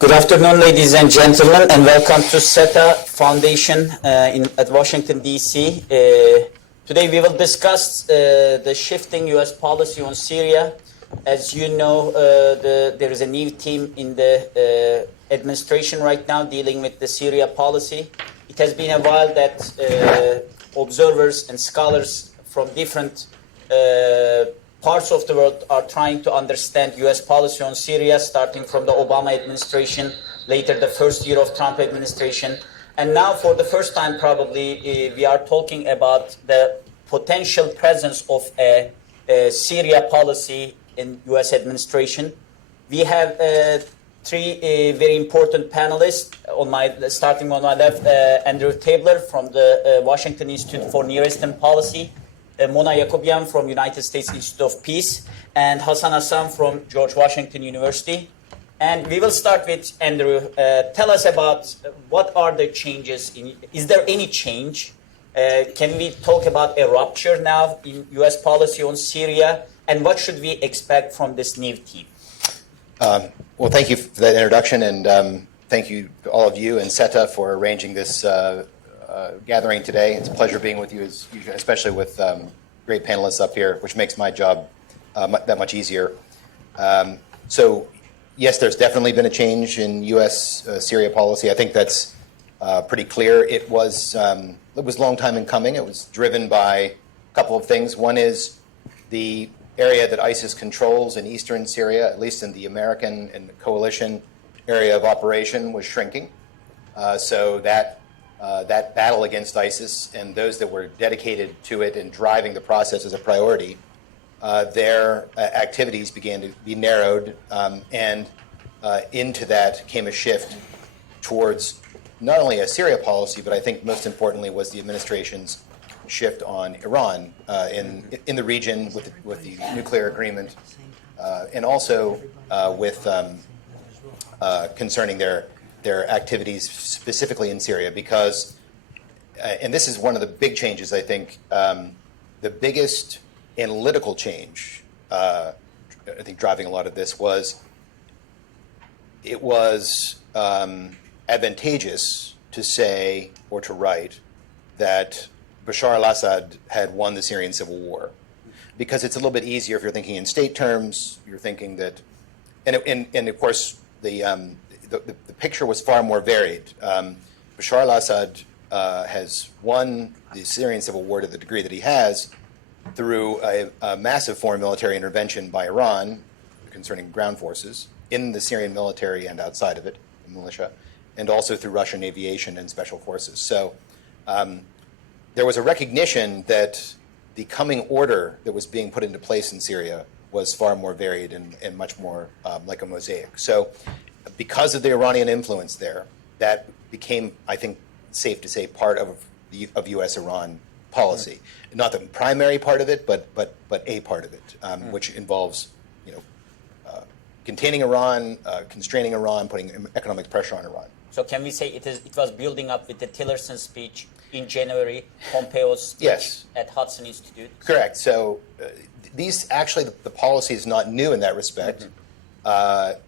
Good afternoon, ladies and gentlemen, and welcome to SETA Foundation at Washington, D.C. Today we will discuss the shifting U.S. policy on Syria. As you know, there is a new team in the administration right now dealing with the Syria policy. It has been a while that observers and scholars from different parts of the world are trying to understand U.S. policy on Syria, starting from the Obama administration, later the first year of Trump administration. And now for the first time probably we are talking about the potential presence of a Syria policy in U.S. administration. We have three very important panelists, starting on my left, Andrew Tabler from the Washington Institute for Near Eastern Policy, Mona Yacoubian from United States Institute of Peace, and Hassan from George Washington University. And we will start with Andrew. Tell us about what are the changes. Is there any change? Can we talk about a rupture now in U.S. policy on Syria? And what should we expect from this new team? Well, thank you for that introduction, and thank you to all of you and SETA for arranging this gathering today. It's a pleasure being with you, especially with great panelists up here, which makes my job that much easier. So, yes, there's definitely been a change in U.S. Syria policy. I think that's pretty clear. It was a long time in coming. It was driven by a couple of things. One is the area that ISIS controls in eastern Syria, at least in the American and coalition area of operation, was shrinking. So that battle against ISIS and those that were dedicated to it and driving the process as a priority, their activities began to be narrowed, and into that came a shift towards not only a Syria policy, but I think most importantly was the administration's shift on Iran in the region with the nuclear agreement, and also with concerning their activities specifically in Syria, because, and this is one of the big changes, I think, the biggest analytical change, I think, driving a lot of this was it was advantageous to say or to write that Bashar al-Assad had won the Syrian civil war, because it's a little bit easier if you're thinking in state terms. You're thinking that, and of course the picture was far more varied. Bashar al-Assad has won the Syrian civil war to the degree that he has through a massive foreign military intervention by Iran concerning ground forces in the Syrian military and outside of it, the militia, and also through Russian aviation and special forces. So there was a recognition that the coming order that was being put into place in Syria was far more varied and much more like a mosaic. So because of the Iranian influence there, that became, I think, safe to say, part of U.S.-Iran policy. Right. Not the primary part of it, but a part of it, which involves, containing Iran, constraining Iran, putting economic pressure on Iran. So can we say it was building up with the Tillerson speech in January, Pompeo's speech yes. at Hudson Institute? Correct. So the policy is not new in that respect. Mm-hmm.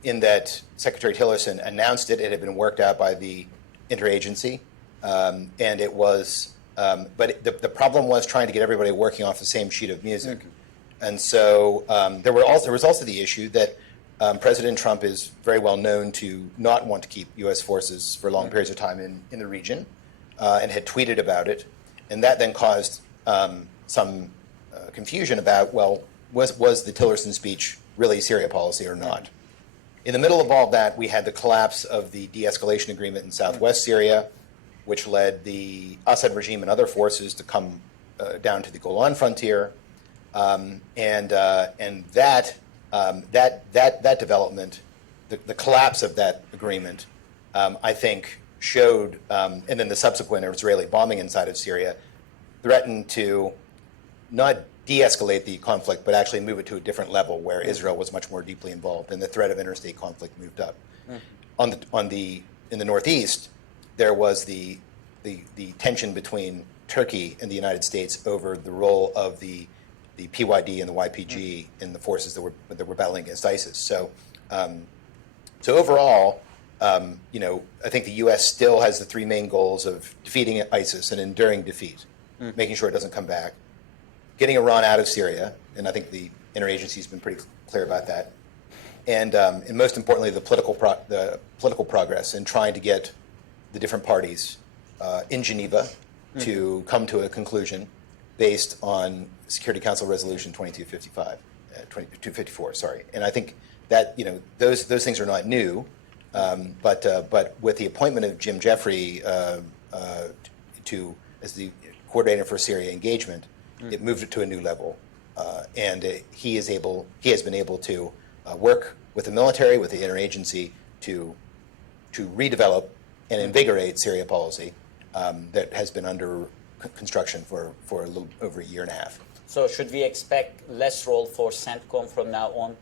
In that Secretary Tillerson announced it. It had been worked out by the interagency, and it was. But the problem was trying to get everybody working off the same sheet of music, mm-hmm. and so there was also the issue that President Trump is very well known to not want to keep U.S. forces for long periods of time in the region, and had tweeted about it, and that then caused some confusion about, well, was the Tillerson speech really Syria policy or not? In the middle of all that, we had the collapse of the de-escalation agreement in southwest Syria, which led the Assad regime and other forces to come down to the Golan frontier, and that development, the collapse of that agreement, I think showed, and then the subsequent Israeli bombing inside of Syria, threatened to not de-escalate the conflict, but actually move it to a different level where Israel was much more deeply involved, and the threat of interstate conflict moved up. Mm. In the northeast, there was the tension between Turkey and the United States over the role of the PYD and the YPG in the forces that were battling against ISIS. So overall, I think the U.S. still has the three main goals of defeating ISIS and enduring defeat, making sure it doesn't come back, getting Iran out of Syria, and I think the interagency has been pretty clear about that, and most importantly, the political progress in trying to get the different parties in Geneva to come to a conclusion based on Security Council Resolution 2254. Sorry, and I think that those things are not new, but with the appointment of Jim Jeffrey as the coordinator for Syria engagement, it moved it to a new level, and he has been able to work with the military, with the interagency to redevelop and invigorate Syria policy that has been under construction for a little over a year and a half. So should we expect less role for CENTCOM from now on?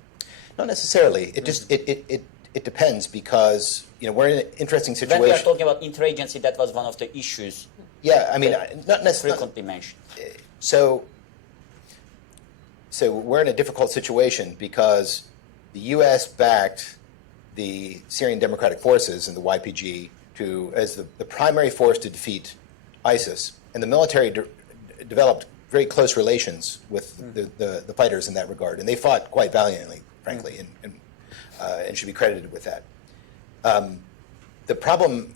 Not necessarily. It just it depends, because we're in an interesting situation. When we are talking about interagency, that was one of the issues. Yeah, I mean, not necessarily frequently mentioned. So we're in a difficult situation because the U.S. backed the Syrian Democratic Forces and the YPG as the primary force to defeat ISIS, and the military developed very close relations with the fighters in that regard, and they fought quite valiantly, frankly, and should be credited with that. The problem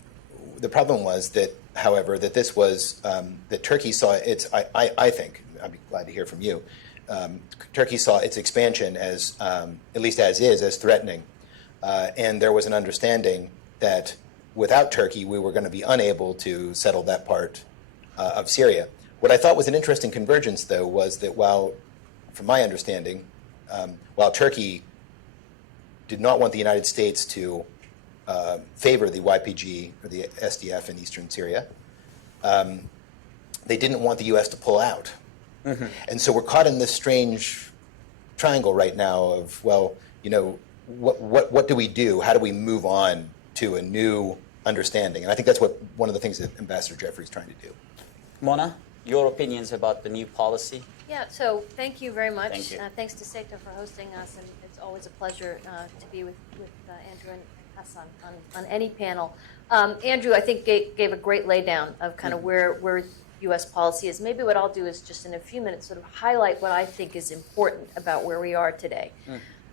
was that, however, that this was that Turkey saw its. I think I'd be glad to hear from you. Turkey saw its expansion as, at least as threatening, and there was an understanding that without Turkey, we were going to be unable to settle that part of Syria. What I thought was an interesting convergence, though, was that from my understanding, while Turkey did not want the United States to favor the YPG or the SDF in eastern Syria, they didn't want the U.S. to pull out. Mm-hmm. And so we're caught in this strange triangle right now of, what do we do? How do we move on to a new understanding? And I think that's one of the things that Ambassador Jeffrey is trying to do. Mona, your opinions about the new policy? Yeah, so thank you very much. Thank you. Thanks to SETA for hosting us, and it's always a pleasure to be with Andrew and Hassan on any panel. Andrew, I think, gave a great laydown of kind of where U.S. policy is. Maybe what I'll do is just in a few minutes sort of highlight what I think is important about where we are today.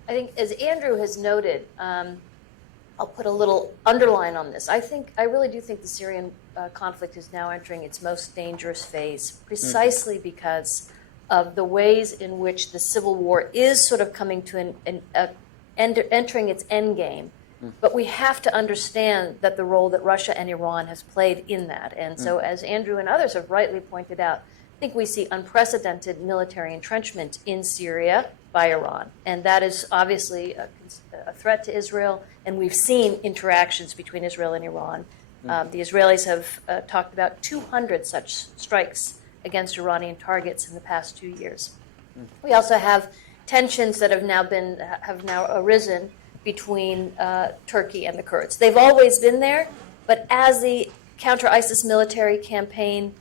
I think, as Andrew has noted, I'll put a little underline on this. I really do think the Syrian conflict is now entering its most dangerous phase, precisely because of the ways in which the civil war is sort of coming to entering its end game. But we have to understand that the role that Russia and Iran has played in that. And so, as Andrew and others have rightly pointed out, I think we see unprecedented military entrenchment in Syria by Iran. And that is obviously a threat to Israel. And we've seen interactions between Israel and Iran. The Israelis have talked about 200 such strikes against Iranian targets in the past 2 years. We also have tensions that have now arisen between Turkey and the Kurds. They've always been there, but as the counter-ISIS military campaign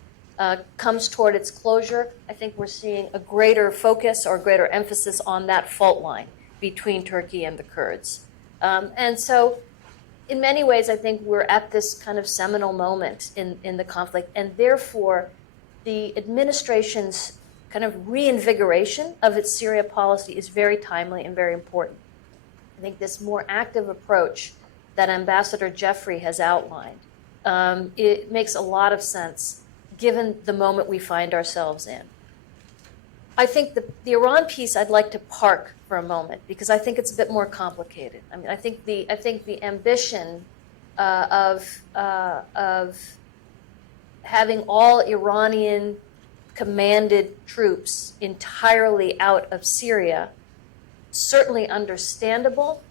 comes toward its closure, I think we're seeing a greater focus or greater emphasis on that fault line between Turkey and the Kurds. And so, in many ways, I think we're at this kind of seminal moment in the conflict, and therefore, the administration's kind of reinvigoration of its Syria policy is very timely and very important. I think this more active approach that Ambassador Jeffrey has outlined, it makes a lot of sense given the moment we find ourselves in. I think the Iran piece I'd like to park for a moment because I think it's a bit more complicated. I mean, I think the ambition of having all Iranian commanded troops entirely out of Syria, certainly understandable.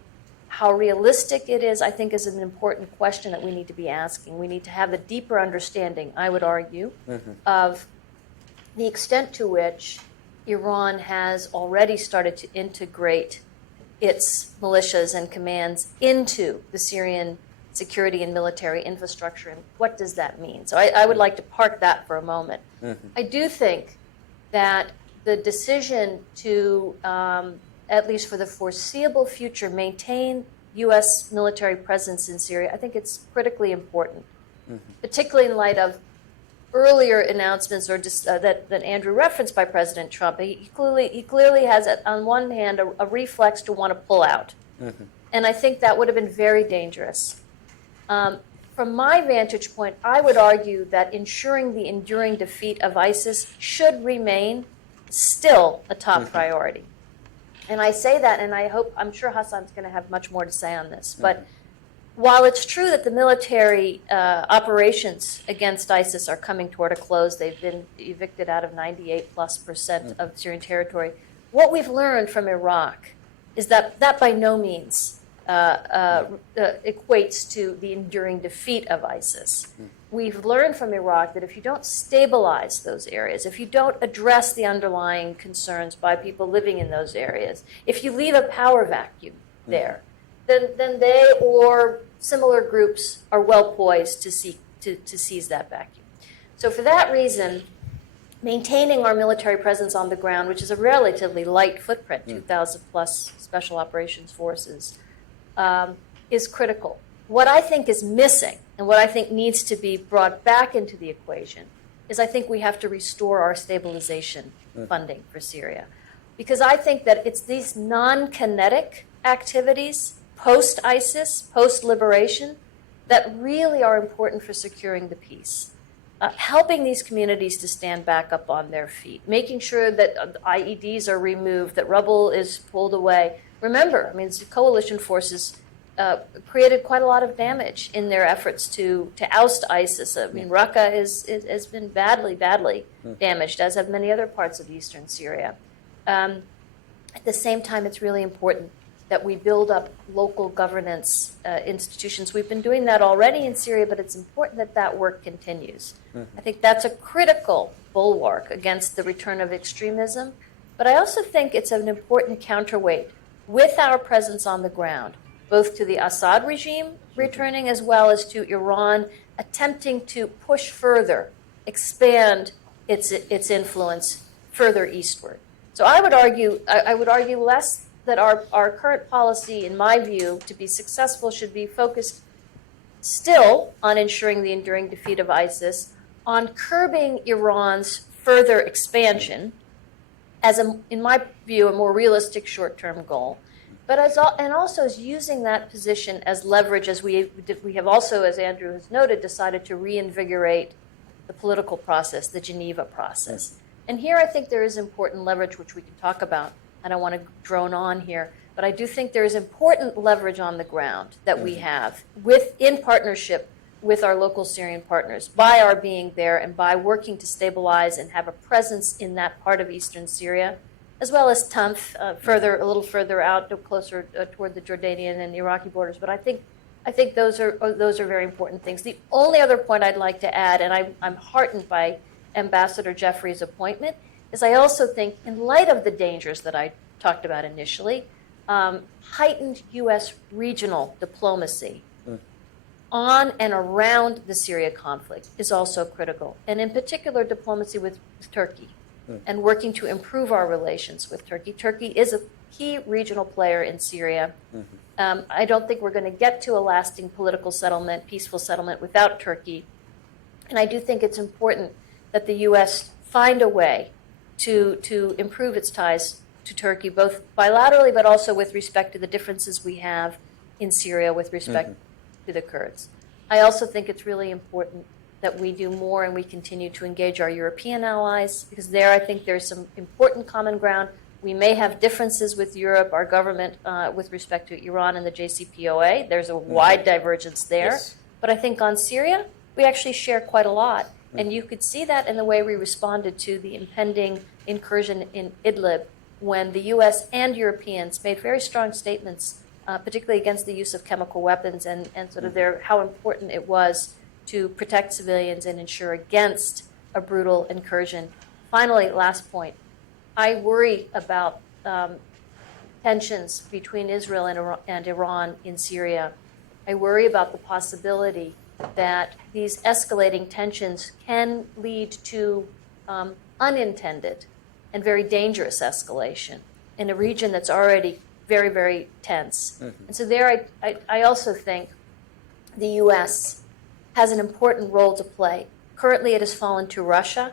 How realistic it is, I think, is an important question that we need to be asking. We need to have a deeper understanding, I would argue, of the extent to which Iran has already started to integrate its militias and commands into the Syrian security and military infrastructure, and what does that mean? So I would like to park that for a moment. I do think that the decision to, at least for the foreseeable future, maintain U.S. military presence in Syria, I think it's critically important, particularly in light of earlier announcements or just that Andrew referenced by President Trump. He clearly has, on one hand, a reflex to want to pull out. And I think that would have been very dangerous. From my vantage point, I would argue that ensuring the enduring defeat of ISIS should remain still a top priority. And I say that, and I'm sure Hassan's going to have much more to say on this. But while it's true that the military operations against ISIS are coming toward a close, they've been evicted out of 98+% of Syrian territory, what we've learned from Iraq is that by no means equates to the enduring defeat of ISIS. We've learned from Iraq that if you don't stabilize those areas, if you don't address the underlying concerns by people living in those areas, if you leave a power vacuum there, then they or similar groups are well poised to seize that vacuum. So for that reason, maintaining our military presence on the ground, which is a relatively light footprint, 2,000 plus special operations forces, is critical. What I think is missing and what I think needs to be brought back into the equation is I think we have to restore our stabilization funding for Syria. Because I think that it's these non-kinetic activities, post-ISIS, post-liberation, that really are important for securing the peace. Helping these communities to stand back up on their feet, making sure that IEDs are removed, that rubble is pulled away. Remember, the coalition forces created quite a lot of damage in their efforts to oust ISIS. Raqqa has been badly damaged, as have many other parts of eastern Syria. At the same time, it's really important that we build up local governance institutions. We've been doing that already in Syria, but it's important that that work continues. I think that's a critical bulwark against the return of extremism, but I also think it's an important counterweight with our presence on the ground, both to the Assad regime returning as well as to Iran attempting to push further, expand its influence further eastward. So I would argue less that our current policy, in my view, to be successful should be focused still on ensuring the enduring defeat of ISIS, on curbing Iran's further expansion as, in my view, a more realistic short-term goal, but also as using that position as leverage, as we have also, as Andrew has noted, decided to reinvigorate the political process, the Geneva process. And here I think there is important leverage, which we can talk about. I don't want to drone on here, but I do think there is important leverage on the ground that we have in partnership with our local Syrian partners by our being there and by working to stabilize and have a presence in that part of eastern Syria, as well as Tanf, a little further out, closer toward the Jordanian and Iraqi borders. But I think those are very important things. The only other point I'd like to add, and I'm heartened by Ambassador Jeffrey's appointment, is I also think, in light of the dangers that I talked about initially, heightened U.S. regional diplomacy on and around the Syria conflict is also critical, and in particular diplomacy with Turkey and working to improve our relations with Turkey. Turkey is a key regional player in Syria. I don't think we're going to get to a lasting political settlement, peaceful settlement without Turkey, and I do think it's important that the U.S. find a way to improve its ties to Turkey, both bilaterally but also with respect to the differences we have in Syria with respect to the Kurds. I also think it's really important that we do more and we continue to engage our European allies, because there I think there's some important common ground. We may have differences with Europe, our government, with respect to Iran and the JCPOA. There's a wide divergence there. Yes. But I think on Syria, we actually share quite a lot. And you could see that in the way we responded to the impending incursion in Idlib, when the U.S. and Europeans made very strong statements, particularly against the use of chemical weapons and sort of how important it was to protect civilians and ensure against a brutal incursion. Finally, last point, I worry about tensions between Israel and Iran in Syria. I worry about the possibility that these escalating tensions can lead to unintended and very dangerous escalation in a region that's already very, very tense. And so there I also think the U.S. has an important role to play. Currently it has fallen to Russia,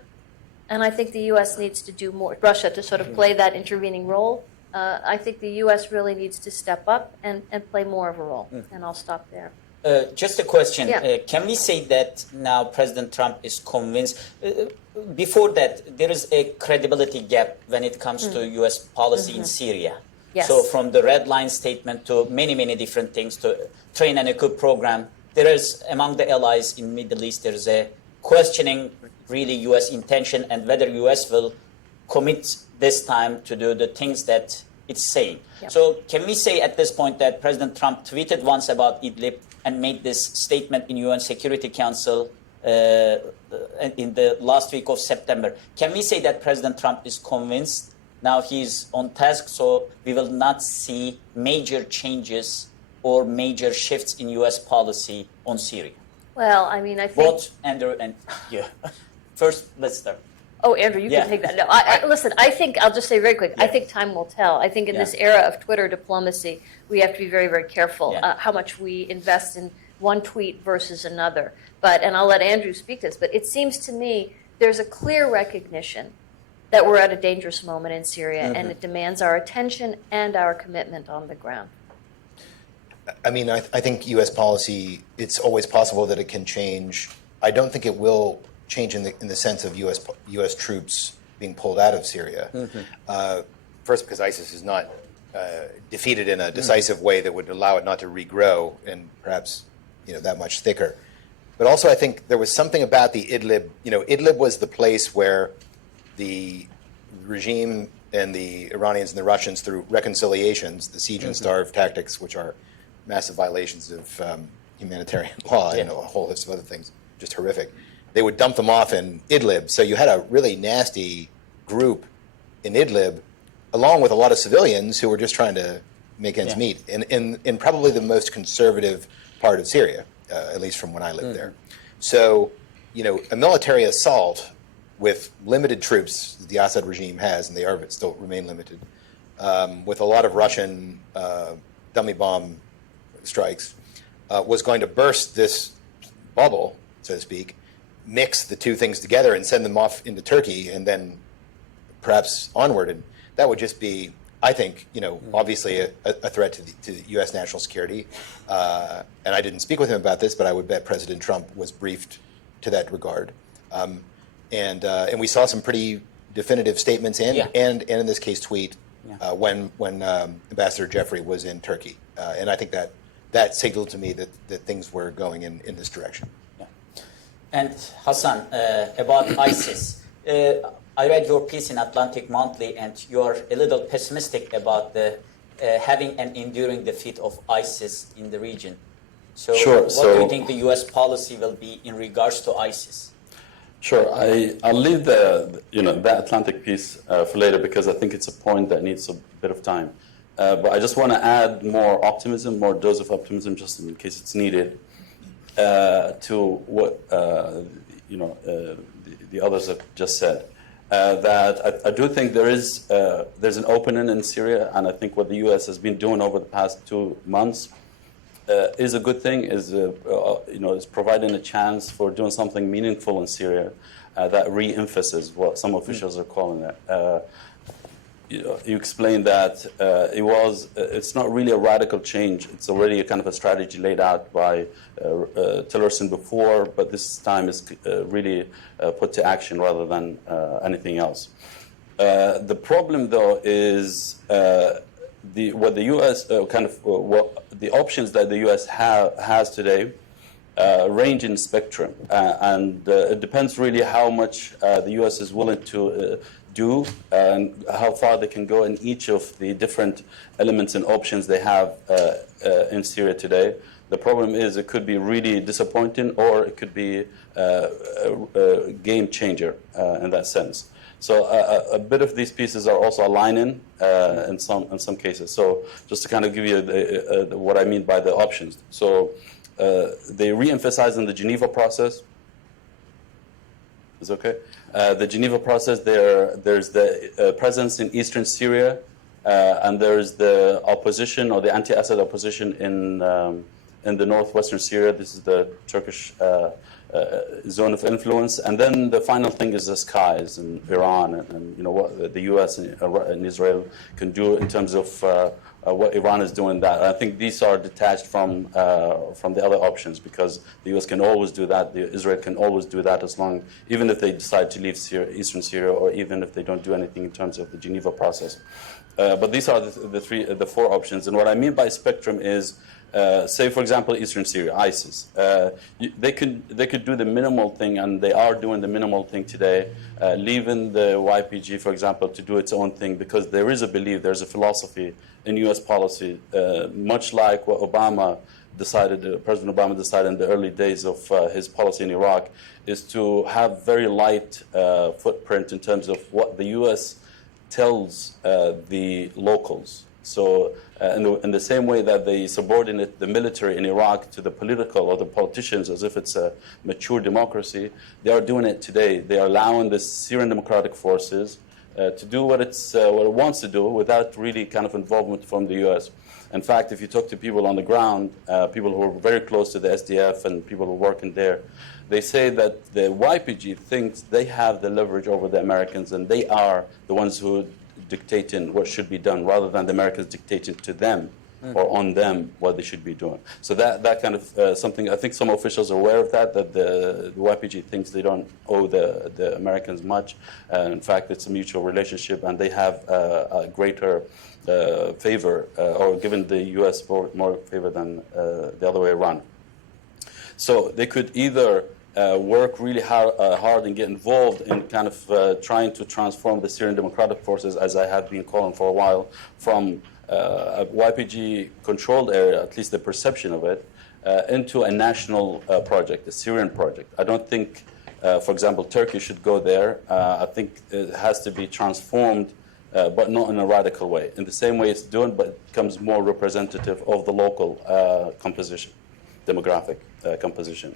and I think the U.S. needs to do more, Russia to sort of play that intervening role. I think the U.S. really needs to step up and play more of a role, and I'll stop there. Just a question. Yeah. Can we say that now President Trump is convinced? Before that, there is a credibility gap when it comes to U.S. policy in Syria. Yes. So from the red line statement to many, many different things, to train and equip program, there is, among the allies in Middle East, there is a questioning really U.S. intention and whether U.S. will commit this time to do the things that it's saying. Yep. So can we say at this point that President Trump tweeted once about Idlib and made this statement in UN Security Council in the last week of September? Can we say that President Trump is convinced now he's on task, so we will not see major changes or major shifts in U.S. policy on Syria? Well, I mean, I think... Both Andrew and you. First, let's start. Oh, Andrew, you can take that. No, listen, I think, I'll just say very quick, I think time will tell. I think in this era of Twitter diplomacy, we have to be very, very careful how much we invest in one tweet versus another. But, and I'll let Andrew speak to this, but it seems to me there's a clear recognition that we're at a dangerous moment in Syria, and it demands our attention and our commitment on the ground. I mean, I think U.S. policy, it's always possible that it can change. I don't think it will change in the sense of U.S. troops being pulled out of Syria. First, because ISIS is not defeated in a decisive way that would allow it not to regrow and perhaps that much thicker. But also, I think there was something about the Idlib. Idlib was the place where the regime and the Iranians and the Russians, through reconciliations, the siege and starve tactics, which are massive violations of humanitarian law and a whole list of other things, just horrific. They would dump them off in Idlib. So you had a really nasty group in Idlib, along with a lot of civilians who were just trying to make ends meet in probably the most conservative part of Syria, at least from when I lived there. So, a military assault with limited troops that the Assad regime has, and they are still remain limited, with a lot of Russian dummy bomb strikes, was going to burst this bubble, so to speak, mix the two things together and send them off into Turkey and then perhaps onward. And that would just be, I think, obviously a threat to U.S. national security. And I didn't speak with him about this, but I would bet President Trump was briefed to that regard. And we saw some pretty definitive statements and in this case tweet when Ambassador Jeffrey was in Turkey. And I think that signaled to me that things were going in this direction. And Hassan, about ISIS. I read your piece in Atlantic Monthly, and you're a little pessimistic about the having an enduring defeat of ISIS in the region. So what do you think the U.S. policy will be in regards to ISIS? Sure. I'll leave the Atlantic piece for later because I think it's a point that needs a bit of time. But I just want to add more optimism, more dose of optimism, just in case it's needed, to what the others have just said. That I do think there's an opening in Syria, and I think what the U.S. has been doing over the past 2 months is a good thing. Is providing a chance for doing something meaningful in Syria that re-emphasizes what some officials are calling it. You explained that it's not really a radical change. It's already a kind of a strategy laid out by Tillerson before, but this time is really put to action rather than anything else. The problem, though, is what the U.S. The options that the U.S. has today range in spectrum, and it depends really how much the U.S. is willing to do and how far they can go in each of the different elements and options they have in Syria today. The problem is it could be really disappointing, or it could be a game changer in that sense. So a bit of these pieces are also aligning in some cases. So just to kind of give you what I mean by the options. So they re-emphasize in the Geneva Process. Is okay? The Geneva Process, there's the presence in eastern Syria and there's the opposition or the anti-Assad opposition in the northwestern Syria. This is the Turkish zone of influence, and then the final thing is the skies in Iran, and what the U.S. and Israel can do in terms of what Iran is doing. That I think these are detached from the other options, because the U.S. can always do that, Israel can always do that, even if they decide to leave eastern Syria, or even if they don't do anything in terms of the Geneva process. But these are the four options, and what I mean by spectrum is, say, for example, eastern Syria, ISIS. They could do the minimal thing, and they are doing the minimal thing today, leaving the YPG, for example, to do its own thing, because there is a belief, there's a philosophy in U.S. policy, much like what President Obama decided in the early days of his policy in Iraq, is to have very light footprint in terms of what the U.S. tells the locals. So in the same way that they subordinate the military in Iraq to the political or the politicians as if it's a mature democracy, they are doing it today. They are allowing the Syrian Democratic Forces to do what it wants to do without really kind of involvement from the U.S. In fact, if you talk to people on the ground, people who are very close to the SDF and people who are working there, they say that the YPG thinks they have the leverage over the Americans, and they are the ones who dictating what should be done, rather than the Americans dictating to them or on them what they should be doing. So that kind of something, I think some officials are aware of that the YPG thinks they don't owe the Americans much. In fact, it's a mutual relationship, and they have a greater favor, or given the U.S. more favor than the other way around. So they could either work really hard and get involved in kind of trying to transform the Syrian Democratic Forces, as I have been calling for a while, from a YPG-controlled area, at least the perception of it, into a national project, a Syrian project. I don't think, for example, Turkey should go there. I think it has to be transformed, but not in a radical way. In the same way it's doing, but it becomes more representative of the local composition, demographic composition.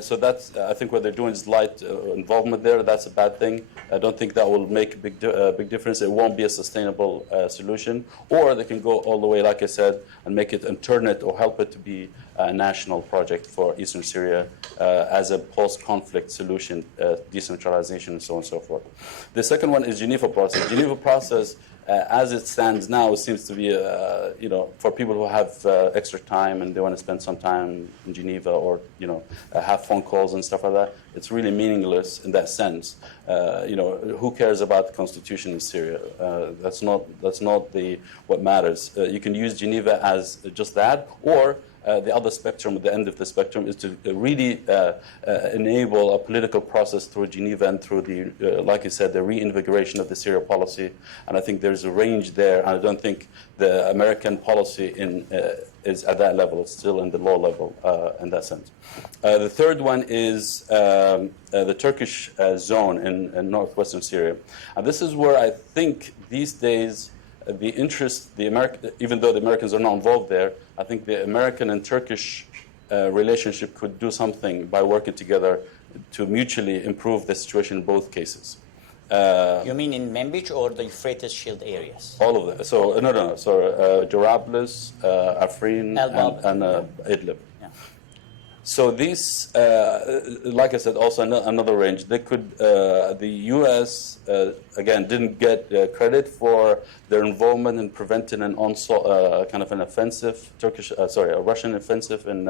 So that's, I think what they're doing is light involvement there. That's a bad thing. I don't think that will make a big difference. It won't be a sustainable solution. Or they can go all the way, like I said, and make it and turn it or help it to be a national project for eastern Syria as a post-conflict solution, decentralization, and so on and so forth. The second one is Geneva Process. Geneva Process, as it stands now, seems to be, for people who have extra time and they want to spend some time in Geneva, or have phone calls and stuff like that. It's really meaningless in that sense. Who cares about the constitution in Syria? That's not what matters. You can use Geneva as just that, or the other spectrum, at the end of the spectrum, is to really enable a political process through Geneva and through the, like you said, the reinvigoration of the Syria policy. And I think there's a range there. And I don't think the American policy is at that level. It's still in the low level in that sense. The third one is the Turkish zone in northwestern Syria. And this is where I think these days the interest, even though the Americans are not involved there, I think the American and Turkish relationship could do something by working together to mutually improve the situation in both cases. You mean in Manbij or the Euphrates Shield areas? All of them. So no. So Jarablus, Afrin, and Idlib. So these, like I said, also another range. They could, the U.S. Again didn't get credit for their involvement in preventing an onslaught, kind of an offensive a Russian offensive in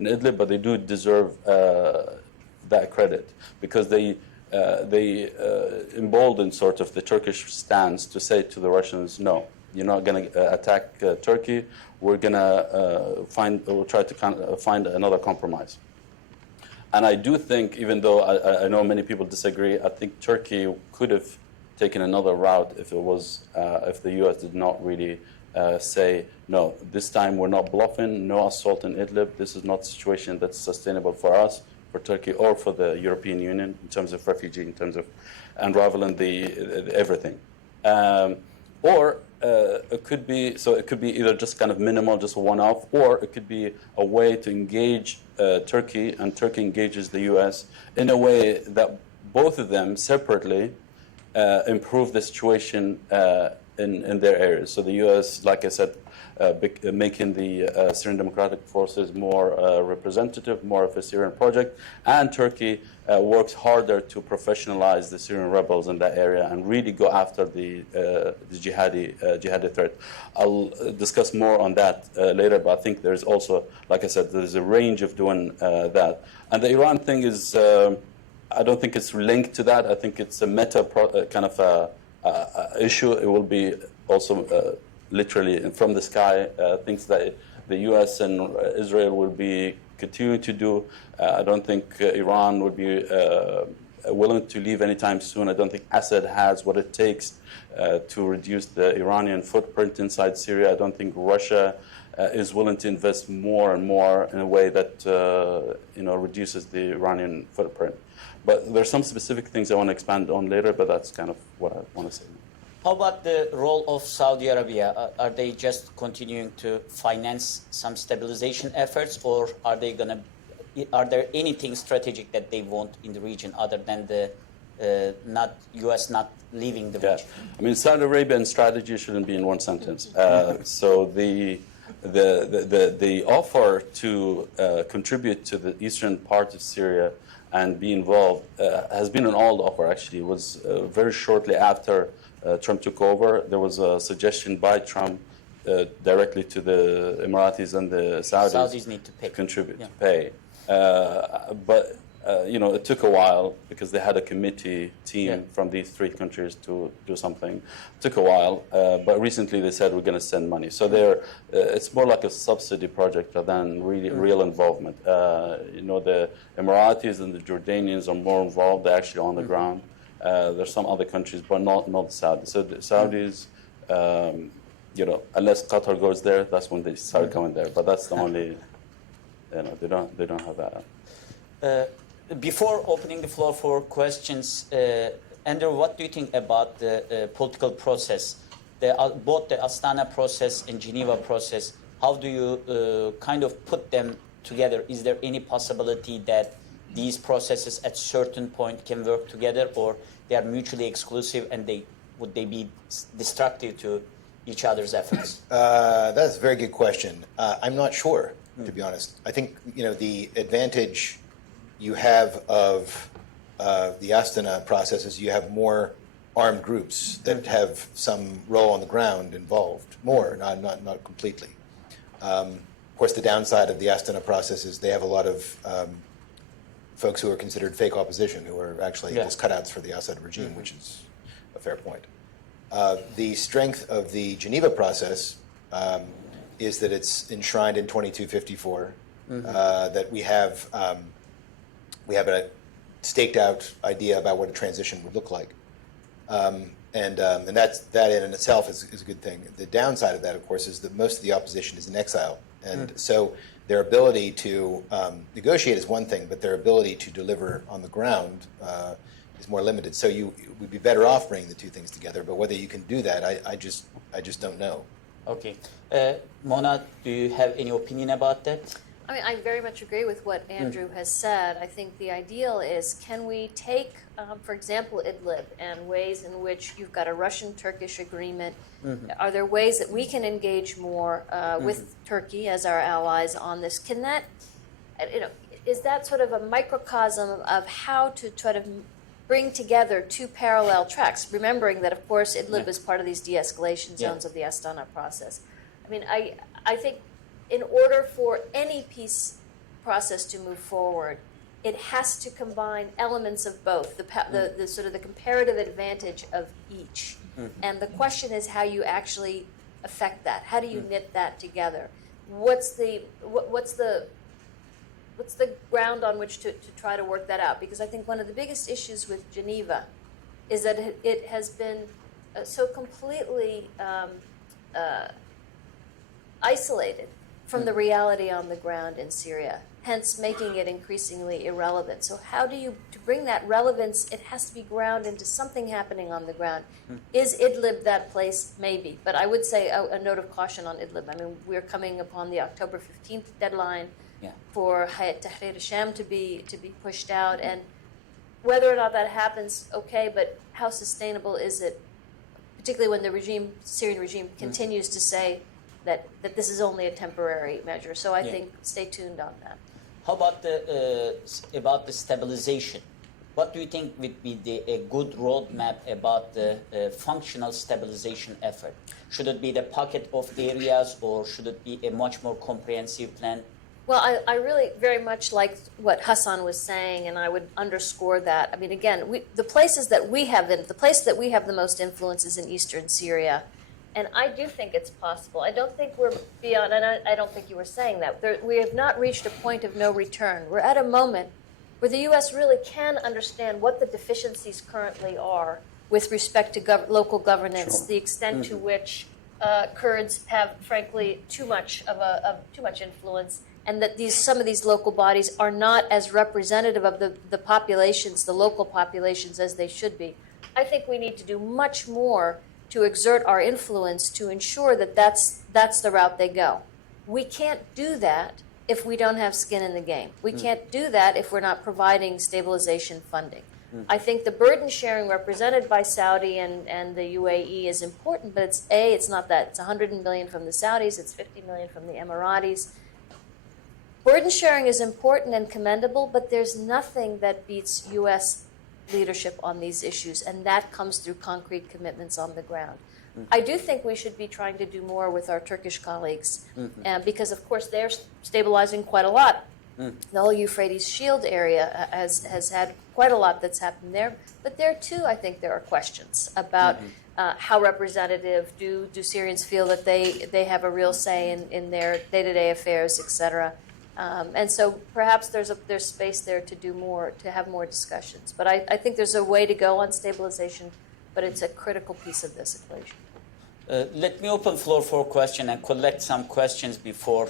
Idlib, but they do deserve that credit, because they emboldened sort of the Turkish stance to say to the Russians, no, you're not going to attack Turkey. We're going to we'll try to find another compromise. And I do think, even though I know many people disagree, I think Turkey could have taken another route if it was, if the U.S. did not really say, no, this time we're not bluffing, no assault in Idlib. This is not a situation that's sustainable for us, for Turkey, or for the European Union in terms of refugee, in terms of unraveling the everything. Or it could be, so it could be either just kind of minimal, just a one-off, or it could be a way to engage Turkey, and Turkey engages the U.S. in a way that both of them separately improve the situation in their areas. So the U.S., like I said, making the Syrian Democratic Forces more representative, more of a Syrian project, and Turkey works harder to professionalize the Syrian rebels in that area and really go after the jihadi threat. I'll discuss more on that later, but I think there's also, like I said, there's a range of doing that. And the Iran thing is, I don't think it's linked to that. I think it's a kind of issue. It will be also literally from the sky, things that the U.S. and Israel will be continuing to do. I don't think Iran would be willing to leave anytime soon. I don't think Assad has what it takes to reduce the Iranian footprint inside Syria. I don't think Russia is willing to invest more and more in a way that reduces the Iranian footprint. But there's some specific things I want to expand on later, but that's kind of what I want to say. How about the role of Saudi Arabia? Are they just continuing to finance some stabilization efforts, or are there anything strategic that they want in the region other than the U.S. not leaving the region? I mean, Saudi Arabian strategy shouldn't be in one sentence. So the offer to contribute to the eastern part of Syria and be involved has been an old offer, actually. It was very shortly after Trump took over. There was a suggestion by Trump directly to the Emiratis and the Saudis. Saudis need to pay. Contribute, to pay. But it took a while because they had a committee team from these three countries to do something. It took a while, but recently they said we're going to send money. So it's more like a subsidy project rather than really real involvement. The Emiratis and the Jordanians are more involved. They're actually on the ground. There's some other countries, but not the Saudis. So the Saudis, unless Qatar goes there, that's when they start going there. But that's the only, they don't have that. Before opening the floor for questions, Andrew, what do you think about the political process? Both the Astana process and Geneva process, how do you kind of put them together? Is there any possibility that these processes at certain point can work together, or they are mutually exclusive and would they be destructive to each other's efforts? That's a very good question. I'm not sure, to be honest. I think the advantage you have of the Astana process is you have more armed groups that have some role on the ground involved, more, not completely. Of course, the downside of the Astana process is they have a lot of folks who are considered fake opposition, who are actually just cutouts for the Assad regime, which is a fair point. The strength of the Geneva process is that it's enshrined in 2254, that we have a staked out idea about what a transition would look like. And that in itself is a good thing. The downside of that, of course, is that most of the opposition is in exile. And so their ability to negotiate is one thing, but their ability to deliver on the ground is more limited. So you would be better off bringing the two things together, but whether you can do that, I just don't know. Okay. Mona, do you have any opinion about that? I mean, I very much agree with what Andrew has said. I think the ideal is, can we take, for example, Idlib and ways in which you've got a Russian-Turkish agreement. Are there ways that we can engage more with Turkey as our allies on this? Can that, is that sort of a microcosm of how to try to bring together two parallel tracks, remembering that, of course, Idlib is part of these de-escalation zones of the Astana process. I mean, I think in order for any peace process to move forward, it has to combine elements of both, the sort of the comparative advantage of each. And the question is how you actually affect that. How do you knit that together? What's the ground on which to try to work that out? Because I think one of the biggest issues with Geneva is that it has been so completely isolated from the reality on the ground in Syria, hence making it increasingly irrelevant. So how do you, to bring that relevance, it has to be ground into something happening on the ground. Is Idlib that place? Maybe. But I would say a note of caution on Idlib. I mean, we're coming upon the October 15th deadline for Hayat Tahrir al-Sham to be pushed out. And whether or not that happens, okay, but how sustainable is it, particularly when the Syrian regime continues to say that this is only a temporary measure. So I think stay tuned on that. How about the stabilization? What do you think would be a good roadmap about the functional stabilization effort? Should it be the pocket of areas, or should it be a much more comprehensive plan? Well, I really very much like what Hassan was saying, and I would underscore that. I mean, again, the place that we have the most influence is in eastern Syria. And I do think it's possible. I don't think we're beyond, and I don't think you were saying that. We have not reached a point of no return. We're at a moment where the U.S. really can understand what the deficiencies currently are with respect to local governance, the extent to which Kurds have, frankly, too much influence, and that some of these local bodies are not as representative of the populations, the local populations, as they should be. I think we need to do much more to exert our influence to ensure that that's the route they go. We can't do that if we don't have skin in the game. We can't do that if we're not providing stabilization funding. I think the burden sharing represented by Saudi and the UAE is important, but it's not that. It's 100 million from the Saudis, it's 50 million from the Emiratis. Burden sharing is important and commendable, but there's nothing that beats U.S. leadership on these issues, and that comes through concrete commitments on the ground. I do think we should be trying to do more with our Turkish colleagues, because, of course, they're stabilizing quite a lot. The whole Euphrates Shield area has had quite a lot that's happened there. But there, too, I think there are questions about how representative do Syrians feel that they have a real say in their day-to-day affairs, et cetera. And so perhaps there's space there to do more, to have more discussions. But I think there's a way to go on stabilization, but it's a critical piece of this equation. Let me open floor for question and collect some questions before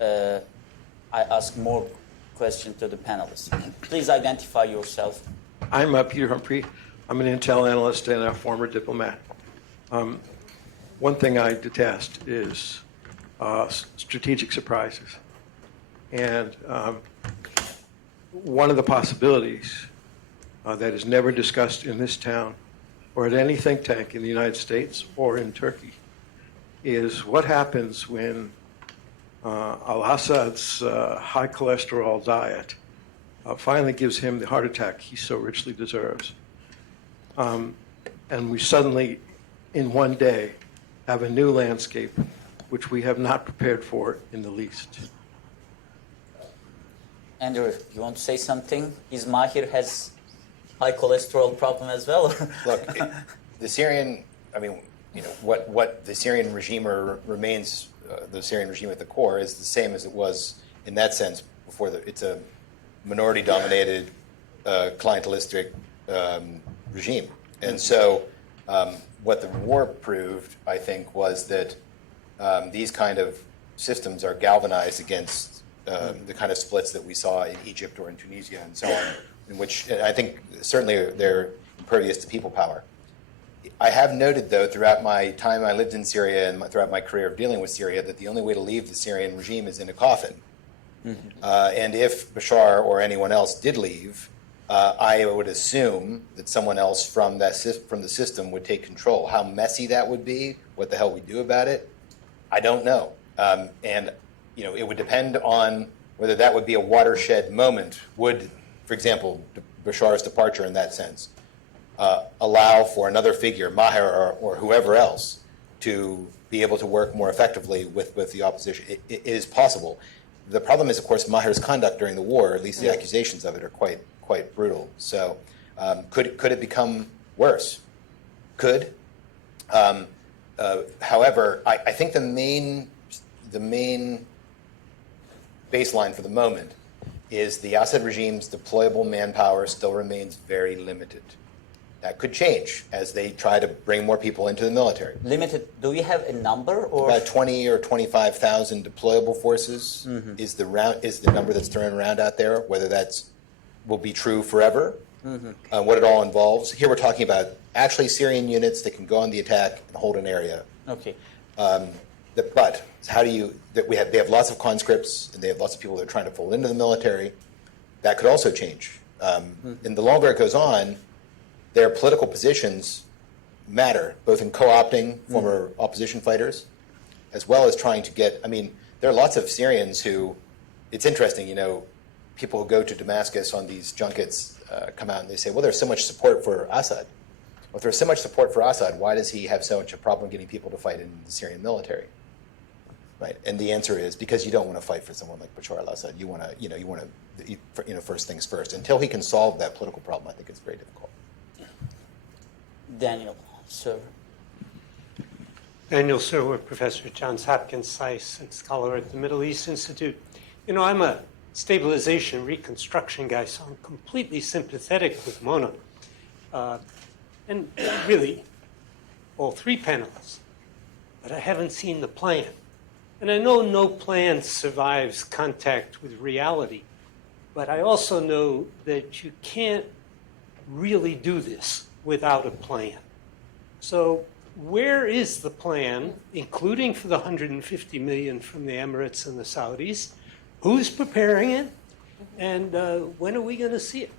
I ask more questions to the panelists. Please identify yourself. I'm Peter Humphrey. I'm an intel analyst and a former diplomat. One thing I detest is strategic surprises. And one of the possibilities that is never discussed in this town or at any think tank in the United States or in Turkey is what happens when al-Assad's high cholesterol diet finally gives him the heart attack he so richly deserves. And we suddenly, in one day, have a new landscape which we have not prepared for in the least. Andrew, you want to say something? Is Mahir has high cholesterol problem as well? Look, the Syrian, what the Syrian regime remains, the Syrian regime at the core is the same as it was in that sense before. It's a minority-dominated, clientelistic regime. And so what the war proved, I think, was that these kind of systems are galvanized against the kind of splits that we saw in Egypt or in Tunisia and so on, in which I think certainly they're impervious to people power. I have noted, though, throughout my time I lived in Syria and throughout my career of dealing with Syria, that the only way to leave the Syrian regime is in a coffin. And if Bashar or anyone else did leave, I would assume that someone else from the system would take control. How messy that would be, what the hell we do about it, I don't know. And it would depend on whether that would be a watershed moment. Would, for example, Bashar's departure in that sense allow for another figure, Maher or whoever else, to be able to work more effectively with the opposition? It is possible. The problem is, of course, Maher's conduct during the war, at least the accusations of it, are quite brutal. So could it become worse? Could. However, I think the main baseline for the moment is the Assad regime's deployable manpower still remains very limited. That could change as they try to bring more people into the military. Limited. Do we have a number, or about 20 or 25,000 deployable forces is the number that's thrown around out there? Whether will be true forever, what it all involves. Here we're talking about actually Syrian units that can go on the attack and hold an area. Okay. But how do you? They have lots of conscripts and they have lots of people that are trying to fold into the military. That could also change. And the longer it goes on, their political positions matter, both in co-opting former opposition fighters, as well as trying to get, I mean, there are lots of Syrians who, it's interesting, people who go to Damascus on these junkets come out and they say, well, there's so much support for Assad. Well, if there's so much support for Assad, why does he have so much a problem getting people to fight in the Syrian military? Right, and the answer is because you don't want to fight for someone like Bashar al-Assad. You want to, first things first. Until he can solve that political problem, I think it's very difficult. Daniel, sir. Daniel Sirwood, professor at Johns Hopkins SAIS and scholar at the Middle East Institute. I'm a stabilization reconstruction guy, so I'm completely sympathetic with Mona. And really, all three panelists. But I haven't seen the plan. And I know no plan survives contact with reality. But I also know that you can't really do this without a plan. So where is the plan, including for the $150 million from the Emirates and the Saudis? Who's preparing it? And when are we going to see it?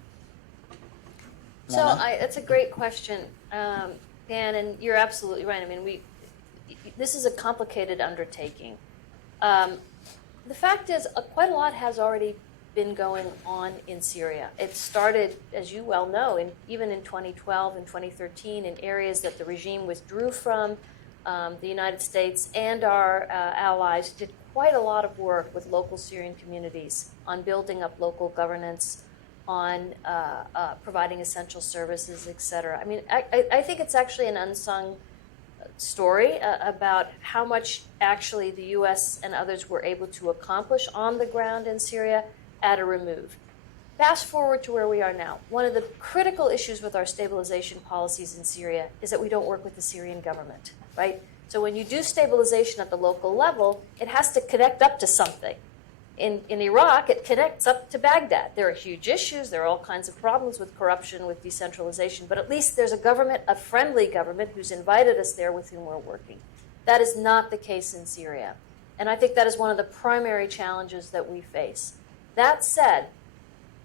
So that's a great question, Dan, and you're absolutely right. I mean, this is a complicated undertaking. The fact is, quite a lot has already been going on in Syria. It started, as you well know, even in 2012 and 2013 in areas that the regime withdrew from. The United States and our allies did quite a lot of work with local Syrian communities on building up local governance, on providing essential services, et cetera. I mean, I think it's actually an unsung story about how much actually the U.S. and others were able to accomplish on the ground in Syria at a remove. Fast forward to where we are now. One of the critical issues with our stabilization policies in Syria is that we don't work with the Syrian government, right? So when you do stabilization at the local level, it has to connect up to something. In Iraq, it connects up to Baghdad. There are huge issues. There are all kinds of problems with corruption, with decentralization. But at least there's a government, a friendly government, who's invited us there with whom we're working. That is not the case in Syria. And I think that is one of the primary challenges that we face. That said,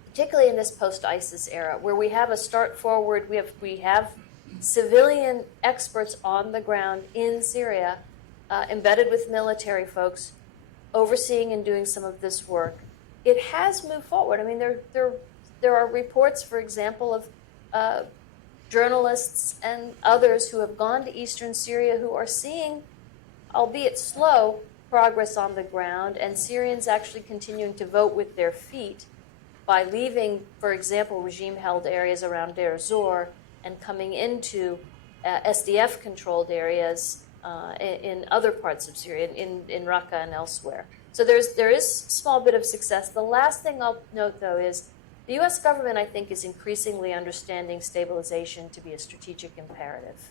particularly in this post-ISIS era, where we have a start forward, we have civilian experts on the ground in Syria, embedded with military folks, overseeing and doing some of this work, it has moved forward. I mean, there are reports, for example, of journalists and others who have gone to eastern Syria who are seeing, albeit slow, progress on the ground, and Syrians actually continuing to vote with their feet by leaving, for example, regime-held areas around Deir Zor and coming into SDF-controlled areas in other parts of Syria, in Raqqa and elsewhere. So there is a small bit of success. The last thing I'll note, though, is the U.S. government, I think, is increasingly understanding stabilization to be a strategic imperative,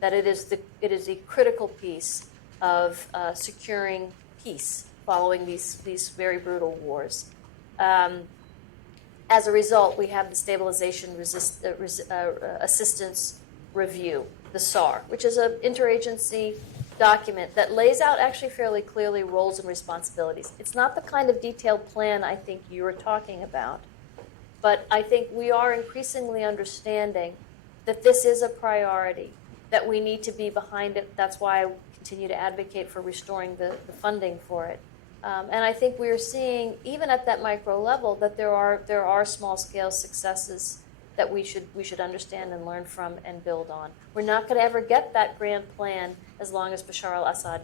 that it is a critical piece of securing peace following these very brutal wars. As a result, we have the Stabilization Assistance Review, the SAR, which is an interagency document that lays out actually fairly clearly roles and responsibilities. It's not the kind of detailed plan I think you were talking about, but I think we are increasingly understanding that this is a priority, that we need to be behind it. That's why I continue to advocate for restoring the funding for it. And I think we're seeing, even at that micro level, that there are small-scale successes that we should understand and learn from and build on. We're not going to ever get that grand plan as long as Bashar al-Assad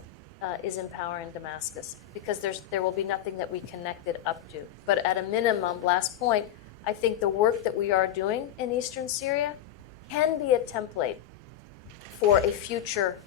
is in power in Damascus, because there will be nothing that we connect it up to. But at a minimum, last point, I think the work that we are doing in eastern Syria can be a template for a future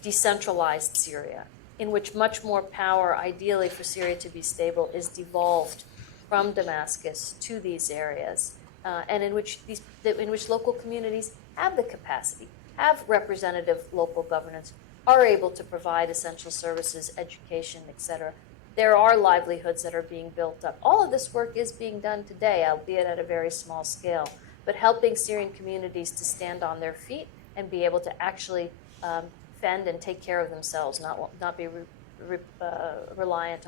decentralized Syria, in which much more power, ideally for Syria to be stable, is devolved from Damascus to these areas, and in which local communities have the capacity, have representative local governance, are able to provide essential services, education, etc. There are livelihoods that are being built up. All of this work is being done today, albeit at a very small scale, but helping Syrian communities to stand on their feet and be able to actually fend and take care of themselves, not be reliant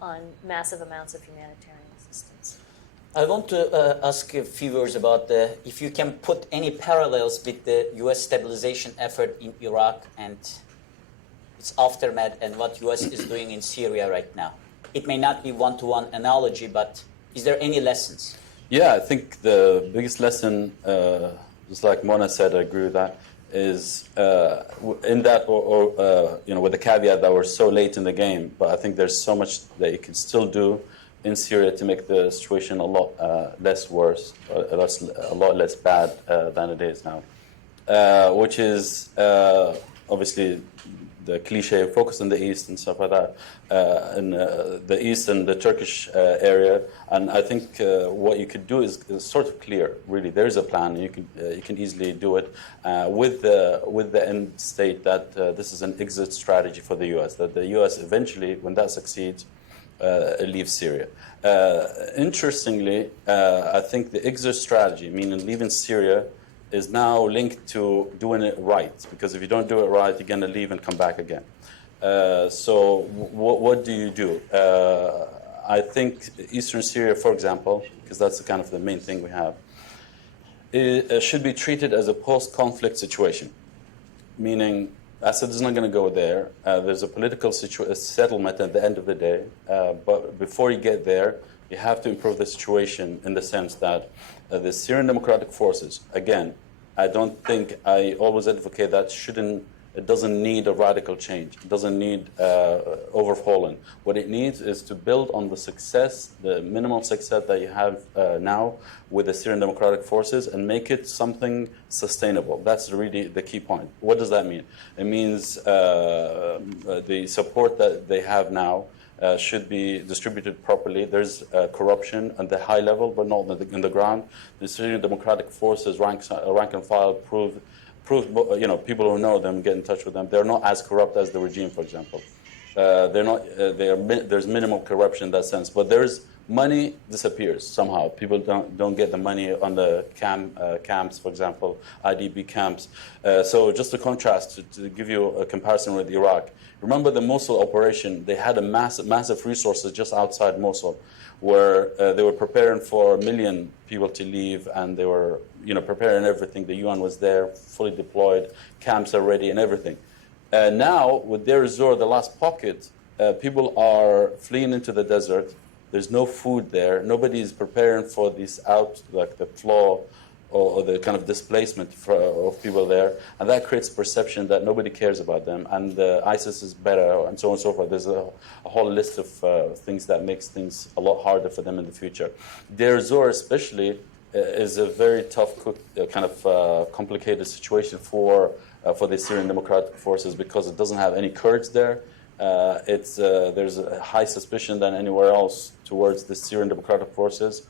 on massive amounts of humanitarian assistance. I want to ask a few words about if you can put any parallels with the U.S. stabilization effort in Iraq and its aftermath and what U.S. is doing in Syria right now. It may not be one-to-one analogy, but is there any lessons? Yeah, I think the biggest lesson, just like Mona said, I agree with that, is in that, with the caveat that we're so late in the game, but I think there's so much that you can still do in Syria to make the situation a lot less worse, a lot less bad than it is now, which is obviously the cliche focus on the east and stuff like that, in the east and the Turkish area. And I think what you could do is sort of clear. Really, there is a plan. You can easily do it with the end state that this is an exit strategy for the U.S. That the U.S. eventually, when that succeeds, leaves Syria. Interestingly, I think the exit strategy, meaning leaving Syria, is now linked to doing it right. Because if you don't do it right, you're going to leave and come back again. So what do you do? I think eastern Syria, for example, because that's kind of the main thing we have, it should be treated as a post-conflict situation, meaning Assad is not going to go there. There's a political settlement at the end of the day. But before you get there, you have to improve the situation in the sense that the Syrian Democratic Forces, again, I don't think I always advocate that it doesn't need a radical change. It doesn't need overhauling. What it needs is to build on the success, the minimal success that you have now with the Syrian Democratic Forces and make it something sustainable. That's really the key point. What does that mean? It means the support that they have now should be distributed properly. There's corruption at the high level, but not in the ground. The Syrian Democratic Forces, rank and file, proved, people who know them, get in touch with them. They're not as corrupt as the regime, for example. There's minimal corruption in that sense, but there's money disappears somehow. People don't get the money on the camps, for example, IDP camps. So just to contrast, to give you a comparison with Iraq, remember the Mosul operation? They had a massive resources just outside Mosul, where they were preparing for 1 million people to leave, and they were preparing everything. The UN was there, fully deployed, camps are ready and everything. Now, with Deir ez-Zor, the last pocket, people are fleeing into the desert. There's no food there. Nobody is preparing for this the flow or the kind of displacement of people there. And that creates perception that nobody cares about them. And ISIS is better, and so on and so forth. There's a whole list of things that makes things a lot harder for them in the future. Deir ez-Zor especially is a very tough, kind of complicated situation for the Syrian Democratic Forces because it doesn't have any Kurds there. There's a high suspicion than anywhere else towards the Syrian Democratic Forces.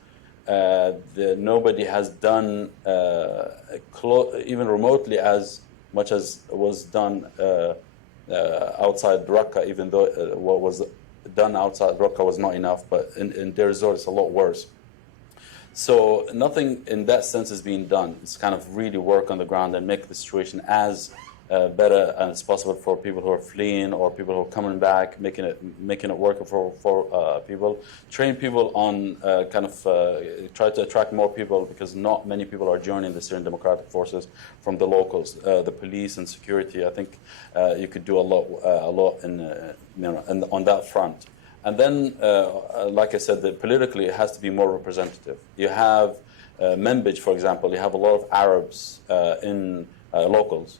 Nobody has done even remotely as much as was done outside Raqqa, even though what was done outside Raqqa was not enough, but in Deir ez-Zor it's a lot worse. So nothing in that sense is being done. It's kind of really work on the ground and make the situation as better as possible for people who are fleeing or people who are coming back, making it work for people. Train people on try to attract more people because not many people are joining the Syrian Democratic Forces from the locals, the police and security. I think you could do a lot on that front. And then, like I said, politically it has to be more representative. You have Manbij, for example. You have a lot of Arabs in locals.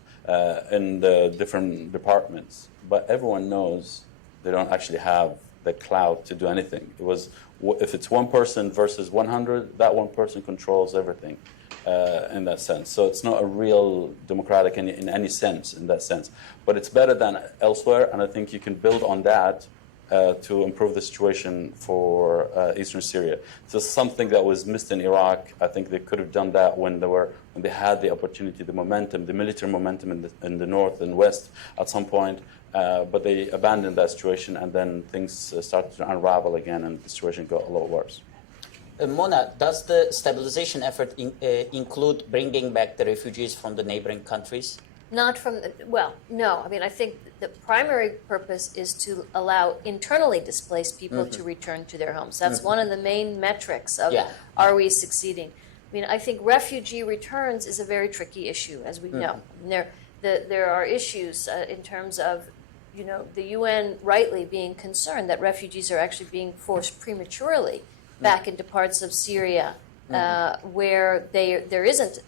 In the different departments, but everyone knows they don't actually have the clout to do anything. If it's one person versus 100, that one person controls everything in that sense. So it's not a real democratic in any sense, in that sense. But it's better than elsewhere, and I think you can build on that to improve the situation for eastern Syria. So something that was missed in Iraq. I think they could have done that when they had the opportunity, the momentum, the military momentum in the north and west at some point. But they abandoned that situation, and then things started to unravel again, and the situation got a lot worse. Mona, does the stabilization effort include bringing back the refugees from the neighboring countries? Not from, well, no. I mean, I think the primary purpose is to allow internally displaced people to return to their homes. That's one of the main metrics of are we succeeding. I mean, I think refugee returns is a very tricky issue, as we know. And there are issues in terms of, the UN rightly being concerned that refugees are actually being forced prematurely back into parts of Syria where there isn't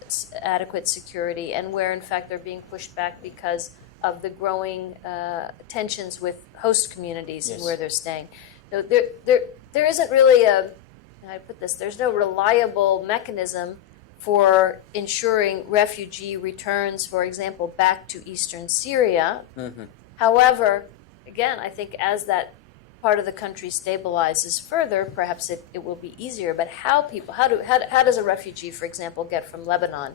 adequate security, and where in fact they're being pushed back because of the growing tensions with host communities and where they're staying. So there isn't really how do I put this? There's no reliable mechanism for ensuring refugee returns, for example, back to eastern Syria. However, again, I think as that part of the country stabilizes further, perhaps it will be easier. But how does a refugee, for example, get from Lebanon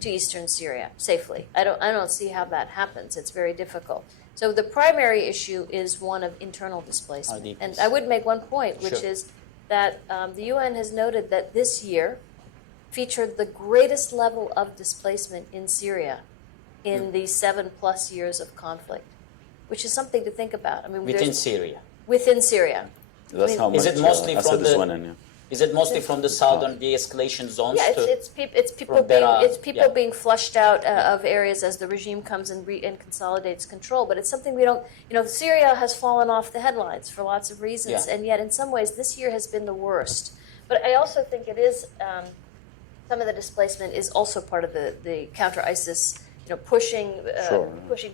to eastern Syria safely? I don't see how that happens. It's very difficult. So the primary issue is one of internal displacement. And I would make one point, which is that the UN has noted that this year featured the greatest level of displacement in Syria in the 7+ years of conflict, which is something to think about. I mean, Within Syria. Within Syria. That's how much Is it mostly Assad from is the? winning, Is it mostly from the southern de-escalation zones? Yeah, it's people yeah. being flushed out of areas as the regime comes and consolidates control. But it's something we don't. Syria has fallen off the headlines for lots of reasons, and yet in some ways this year has been the worst. But I also think it is some of the displacement is also part of the counter ISIS. Pushing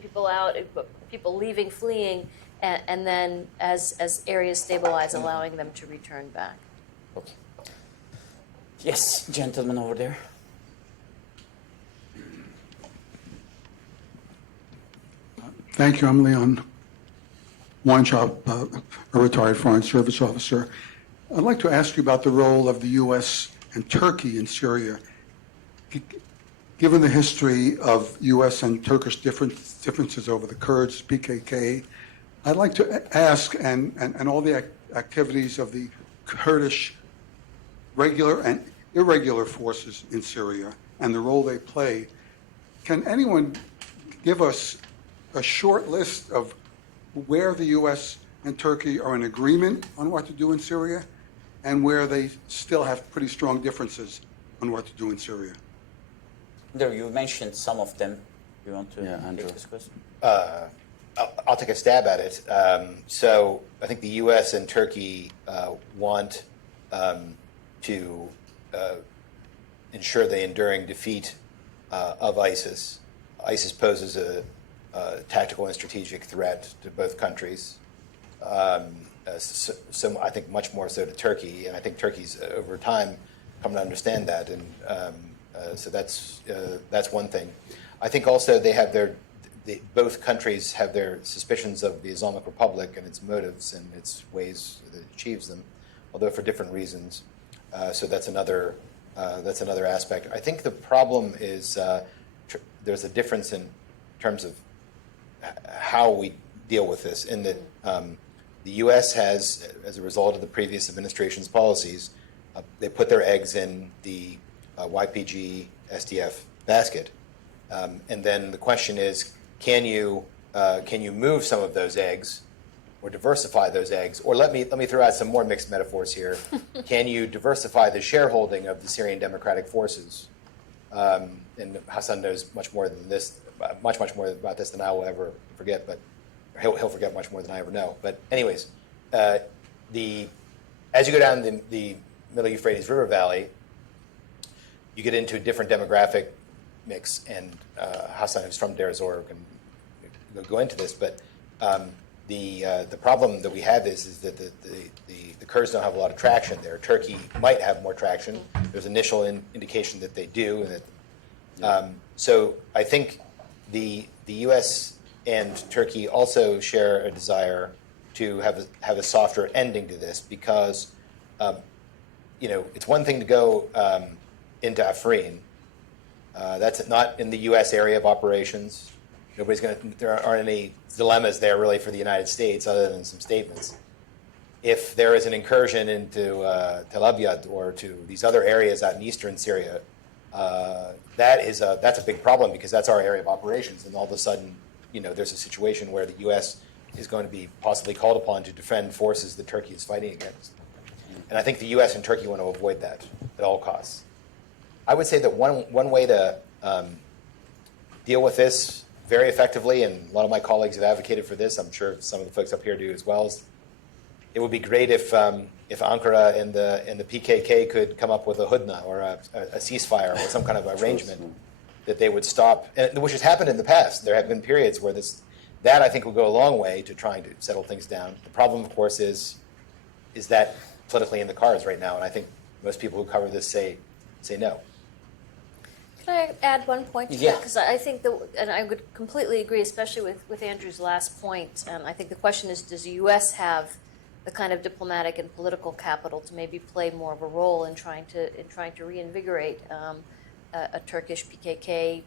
people out, people leaving, fleeing, and then as areas stabilize, allowing them to return back. Okay. Yes, gentleman over there. Thank you. I'm Leon Weintraub, a retired Foreign Service officer. I'd like to ask you about the role of the U.S. and Turkey in Syria. Given the history of U.S. and Turkish differences over the Kurds, PKK, I'd like to ask, and all the activities of the Kurdish regular and irregular forces in Syria and the role they play, can anyone give us a short list of where the U.S. and Turkey are in agreement on what to do in Syria and where they still have pretty strong differences on what to do in Syria? There, you mentioned some of them. You want to Andrew. take this question? I'll take a stab at it. So I think the U.S. and Turkey want to ensure the enduring defeat of ISIS. ISIS poses a tactical and strategic threat to both countries. So I think much more so to Turkey, and I think Turkey's over time come to understand that, and so that's one thing. I think also they have both countries have their suspicions of the Islamic Republic and its motives and its ways that it achieves them, although for different reasons. So that's another aspect. I think the problem is there's a difference in terms of how we deal with this. In that the U.S. has, as a result of the previous administration's policies, they put their eggs in the YPG SDF basket, and then the question is, can you move some of those eggs, or diversify those eggs, or let me throw out some more mixed metaphors here. Can you diversify the shareholding of the Syrian Democratic Forces? And Hassan knows much more than this, much more about this than I will ever forget, but he'll forget much more than I ever know. But anyways, as you go down the Middle Euphrates River Valley, you get into a different demographic mix, and Hassan, who's from Deir ez-Zor, can go into this, but the problem that we have is that the Kurds don't have a lot of traction there. Turkey might have more traction. There's initial indication that they do, and that, so I think the U.S. and Turkey also share a desire to have a softer ending to this, because it's one thing to go into Afrin. That's not in the U.S. area of operations. There aren't any dilemmas there really for the United States other than some statements. If there is an incursion into Tel Abyad or to these other areas out in eastern Syria, that's a big problem because that's our area of operations, and all of a sudden, there's a situation where the U.S. is going to be possibly called upon to defend forces that Turkey is fighting against. And I think the U.S. and Turkey want to avoid that at all costs. I would say that one way to deal with this very effectively, and a lot of my colleagues have advocated for this, I'm sure some of the folks up here do as well, is it would be great if Ankara and the PKK could come up with a hudna or a ceasefire or some kind of arrangement that they would stop, which has happened in the past. There have been periods where that I think would go a long way to trying to settle things down. The problem, of course, is that politically in the cards right now, and I think most people who cover this say no. Can I add one point to Yeah. that? Because I think, and I would completely agree, especially with Andrew's last point. I think the question is, does the U.S. have the kind of diplomatic and political capital to maybe play more of a role in trying to reinvigorate a Turkish PKK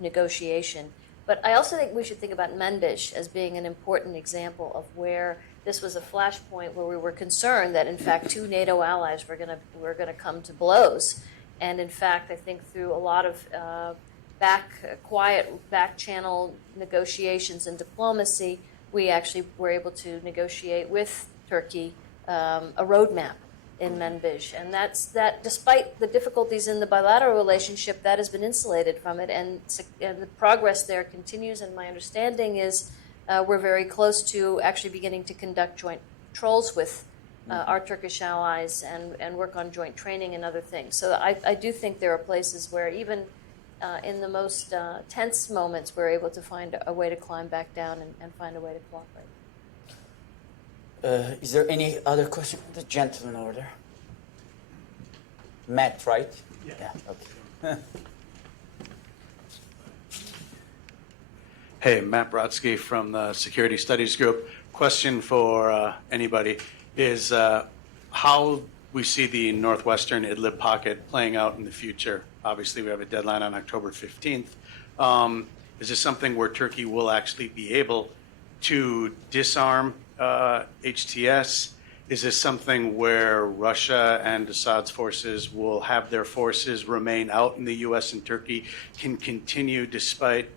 negotiation? But I also think we should think about Menbish as being an important example of where this was a flashpoint where we were concerned that, in fact, two NATO allies were going to come to blows. And in fact, I think through a lot of quiet back channel negotiations and diplomacy, we actually were able to negotiate with Turkey a roadmap in Menbish. And that despite the difficulties in the bilateral relationship, that has been insulated from it. And the progress there continues. And my understanding is we're very close to actually beginning to conduct joint patrols with our Turkish allies and work on joint training and other things. So I do think there are places where even in the most tense moments, we're able to find a way to climb back down and find a way to cooperate. Is there any other question? The gentleman over there. Matt, right? Yeah. Okay. Hey, Matt Brodsky from the Security Studies Group. Question for anybody is how we see the northwestern Idlib pocket playing out in the future. Obviously, we have a deadline on October 15th. Is this something where Turkey will actually be able to disarm HTS? Is this something where Russia and Assad's forces will have their forces remain out and the U.S. and Turkey can continue, despite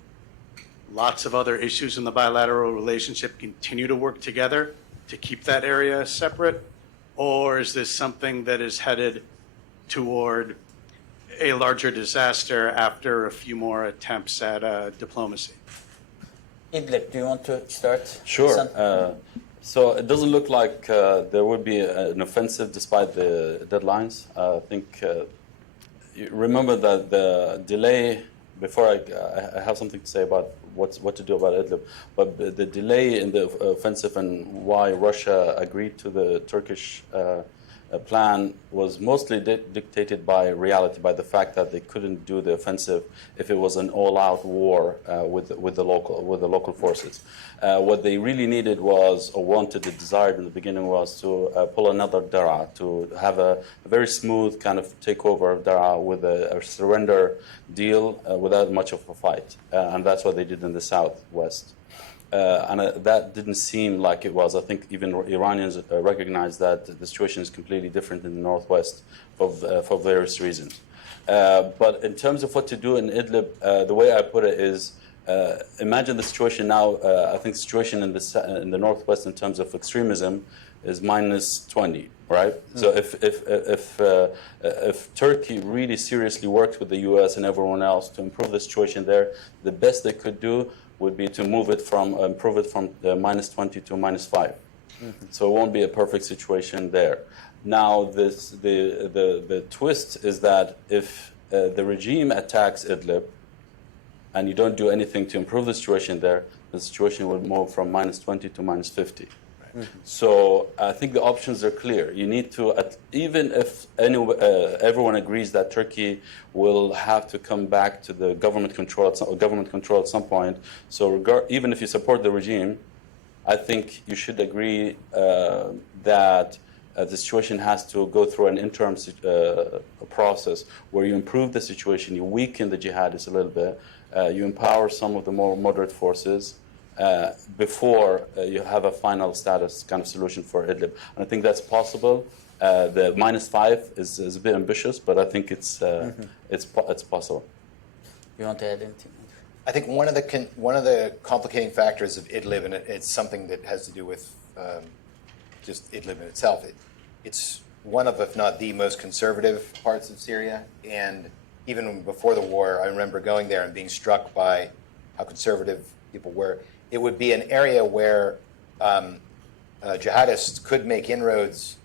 lots of other issues in the bilateral relationship, continue to work together to keep that area separate? Or is this something that is headed toward a larger disaster after a few more attempts at diplomacy? Idlib, do you want to start? Sure. Hassan? So it doesn't look like there would be an offensive despite the deadlines. I think you remember that the delay, before I have something to say about what to do about Idlib, but the delay in the offensive and why Russia agreed to the Turkish plan was mostly dictated by reality, by the fact that they couldn't do the offensive if it was an all-out war with the local forces. What they really needed was, or wanted, desired in the beginning was to pull another Daraa, to have a very smooth kind of takeover of Daraa with a surrender deal without much of a fight, and that's what they did in the southwest. And that didn't seem like it was. I think even Iranians recognize that the situation is completely different in the northwest for various reasons. But in terms of what to do in Idlib, the way I put it is, imagine the situation now. I think the situation in the northwest in terms of extremism is -20, right? So if Turkey really seriously worked with the U.S. and everyone else to improve the situation there, the best they could do would be to improve it from -20 to -5. So it won't be a perfect situation there. Now, the twist is that if the regime attacks Idlib and you don't do anything to improve the situation there, the situation will move from -20 to -50. So I think the options are clear. You need to, even if everyone agrees that Turkey will have to come back to the government control at some point. So even if you support the regime, I think you should agree that the situation has to go through an interim process where you improve the situation, you weaken the jihadists a little bit, you empower some of the more moderate forces, before you have a final status kind of solution for Idlib. And I think that's possible. The -5 is a bit ambitious, but I think it's possible. You want to add anything? I think one of the complicating factors of Idlib, and it's something that has to do with just Idlib in itself. It's one of, if not the most conservative parts of Syria, and even before the war, I remember going there and being struck by how conservative people were. It would be an area where jihadists could make inroads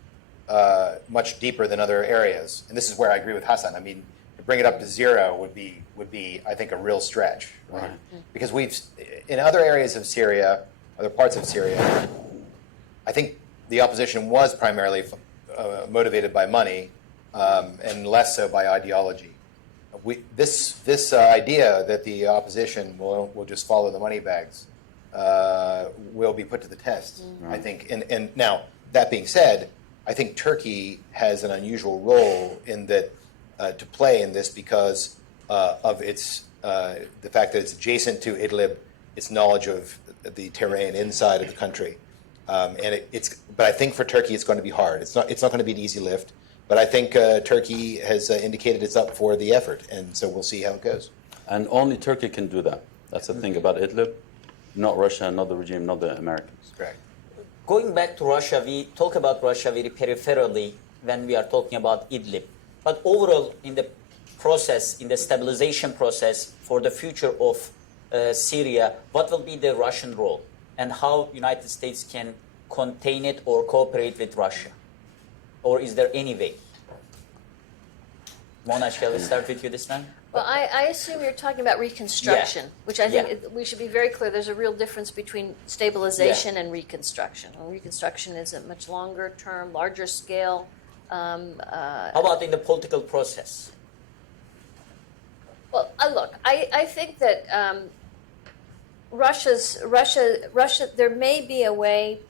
much deeper than other areas, and this is where I agree with Hassan. I mean, to bring it up to zero would be I think a real stretch, right? Because we've in other areas of Syria, other parts of Syria, I think the opposition was primarily motivated by money and less so by ideology. This idea that the opposition will just follow the money bags will be put to the test, I think. And now, that being said, I think Turkey has an unusual role in that to play in this because of its the fact that it's adjacent to Idlib, its knowledge of the terrain inside of the country, but I think for Turkey it's going to be hard. It's not going to be an easy lift. But I think Turkey has indicated it's up for the effort, and so we'll see how it goes. And only Turkey can do that. That's the thing about Idlib, not Russia, not the regime, not the Americans. Correct. Going back to Russia, we talk about Russia very peripherally when we are talking about Idlib. But overall, in the process, in the stabilization process for the future of Syria, what will be the Russian role and how United States can contain it or cooperate with Russia? Or is there any way? Mona, shall we start with you this time? Well, I assume you're talking about reconstruction, which I think we should be very clear. There's a real difference between stabilization and reconstruction. Well, reconstruction is a much longer term, larger scale. How about in the political process? Well, look, I think that Russia, there may be a way.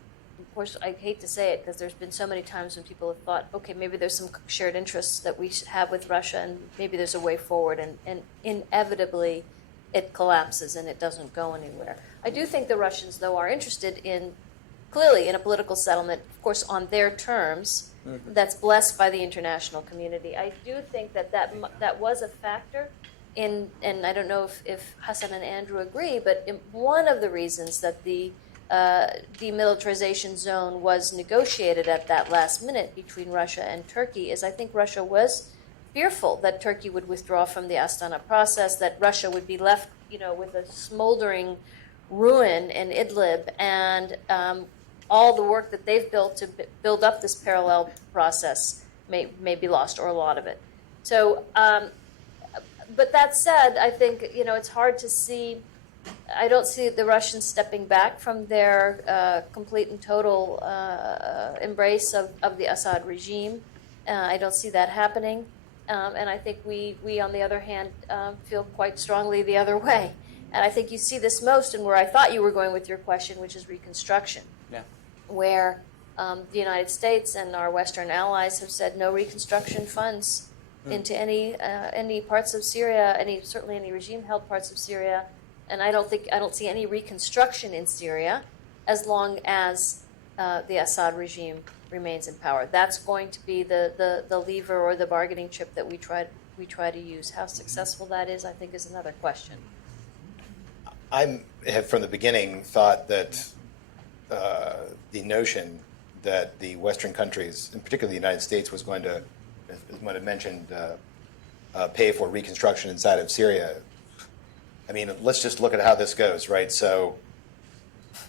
Of course, I hate to say it because there's been so many times when people have thought, okay, maybe there's some shared interests that we should have with Russia, and maybe there's a way forward, and inevitably it collapses and it doesn't go anywhere. I do think the Russians, though, are interested clearly in a political settlement, of course, on their terms, that's blessed by the international community. I do think that was a factor and I don't know if Hassan and Andrew agree, but one of the reasons that the demilitarization zone was negotiated at that last minute between Russia and Turkey is I think Russia was fearful that Turkey would withdraw from the Astana process, that Russia would be left, with a smoldering ruin in Idlib, and all the work that they've built to build up this parallel process may be lost, or a lot of it. So, but that said, I think, it's hard to see. I don't see the Russians stepping back from their complete and total embrace of the Assad regime. I don't see that happening. And I think we on the other hand, feel quite strongly the other way. And I think you see this most in where I thought you were going with your question, which is reconstruction, where the United States and our Western allies have said no reconstruction funds into any parts of Syria, certainly any regime-held parts of Syria. And I don't see any reconstruction in Syria as long as the Assad regime remains in power. That's going to be the lever or the bargaining chip that we try to use. How successful that is, I think, is another question. I have from the beginning thought that the notion that the Western countries, and particularly the United States, was going to, as Mona mentioned, pay for reconstruction inside of Syria. I mean, let's just look at how this goes, right? So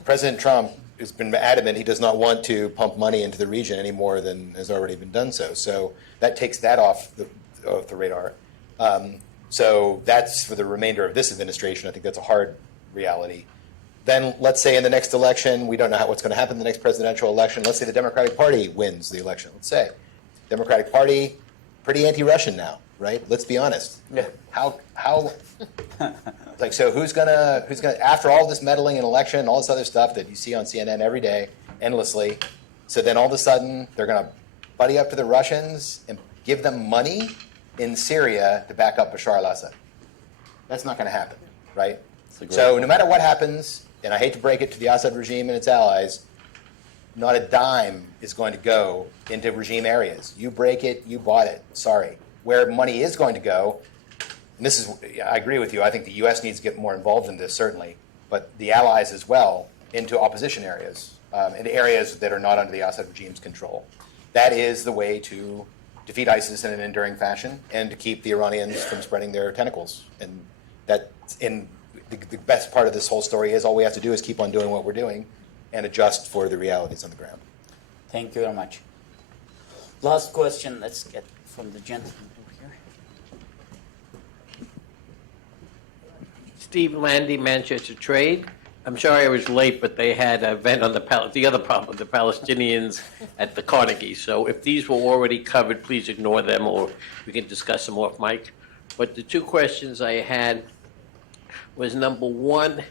President Trump has been adamant he does not want to pump money into the region any more than has already been done so. So that takes that off the radar. So that's for the remainder of this administration. I think that's a hard reality. Then let's say in the next election, we don't know what's going to happen in the next presidential election. Let's say the Democratic Party wins the election. Let's say Democratic Party, pretty anti-Russian now, right? Let's be honest. Yeah. How so who's gonna after all this meddling in election and all this other stuff that you see on CNN every day endlessly, so then all of a sudden they're gonna buddy up to the Russians and give them money in Syria to back up Bashar al-Assad? That's not gonna happen, right? So no matter what happens, and I hate to break it to the Assad regime and its allies, not a dime is going to go into regime areas. You break it, you bought it. Sorry. Where money is going to go, and this is, I agree with you, I think the U.S. needs to get more involved in this, certainly, but the allies as well, into opposition areas, in areas that are not under the Assad regime's control. That is the way to defeat ISIS in an enduring fashion and to keep the Iranians from spreading their tentacles. And that, in the best part of this whole story is all we have to do is keep on doing what we're doing and adjust for the realities on the ground. Thank you very much. Last question, let's get from the gentleman over here. Steve Landy, Manchester Trade. I'm sorry I was late, but they had an event on the other problem, the Palestinians at the Carnegie. So if these were already covered, please ignore them, or we can discuss them off mic. But the two questions I had was, number one,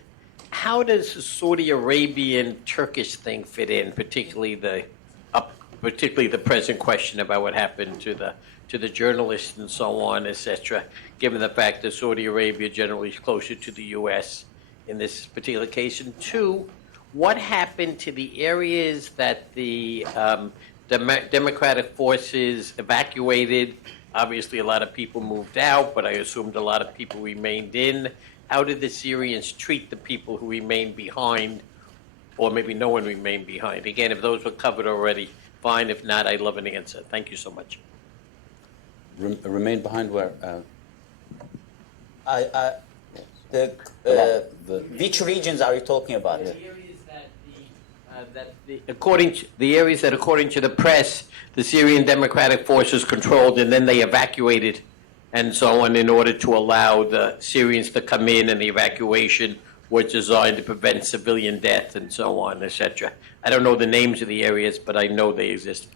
how does the Saudi Arabian Turkish thing fit in, particularly the present question about what happened to the journalists and so on, etc., given the fact that Saudi Arabia generally is closer to the U.S. in this particular case? And two, what happened to the areas that the democratic forces evacuated? Obviously, a lot of people moved out, but I assumed a lot of people remained in. How did the Syrians treat the people who remained behind, or maybe no one remained behind? Again, if those were covered already, fine. If not, I'd love an answer. Thank you so much. Remain behind where? Which regions are you talking about? The areas that, according to the press, the Syrian Democratic Forces controlled, and then they evacuated, and so on, in order to allow the Syrians to come in, and the evacuation was designed to prevent civilian death, and so on, etc. I don't know the names of the areas, but I know they exist.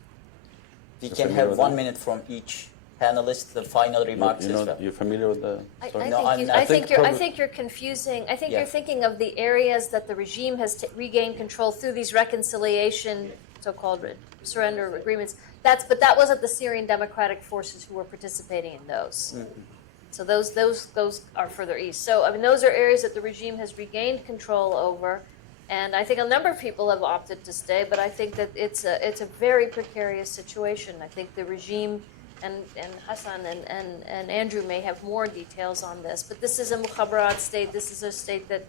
We can have 1 minute from each panelist, the final remarks as well. You're familiar with the story? I think you're confusing. I think Yeah. you're thinking of the areas that the regime has regained control through these reconciliation, so-called surrender agreements. But that wasn't the Syrian Democratic Forces who were participating in those. Mm-hmm. So those are further east. So I mean, those are areas that the regime has regained control over, and I think a number of people have opted to stay. But I think that it's a very precarious situation. I think the regime. And Hassan and Andrew may have more details on this, but this is a mukhabarat state. This is a state that,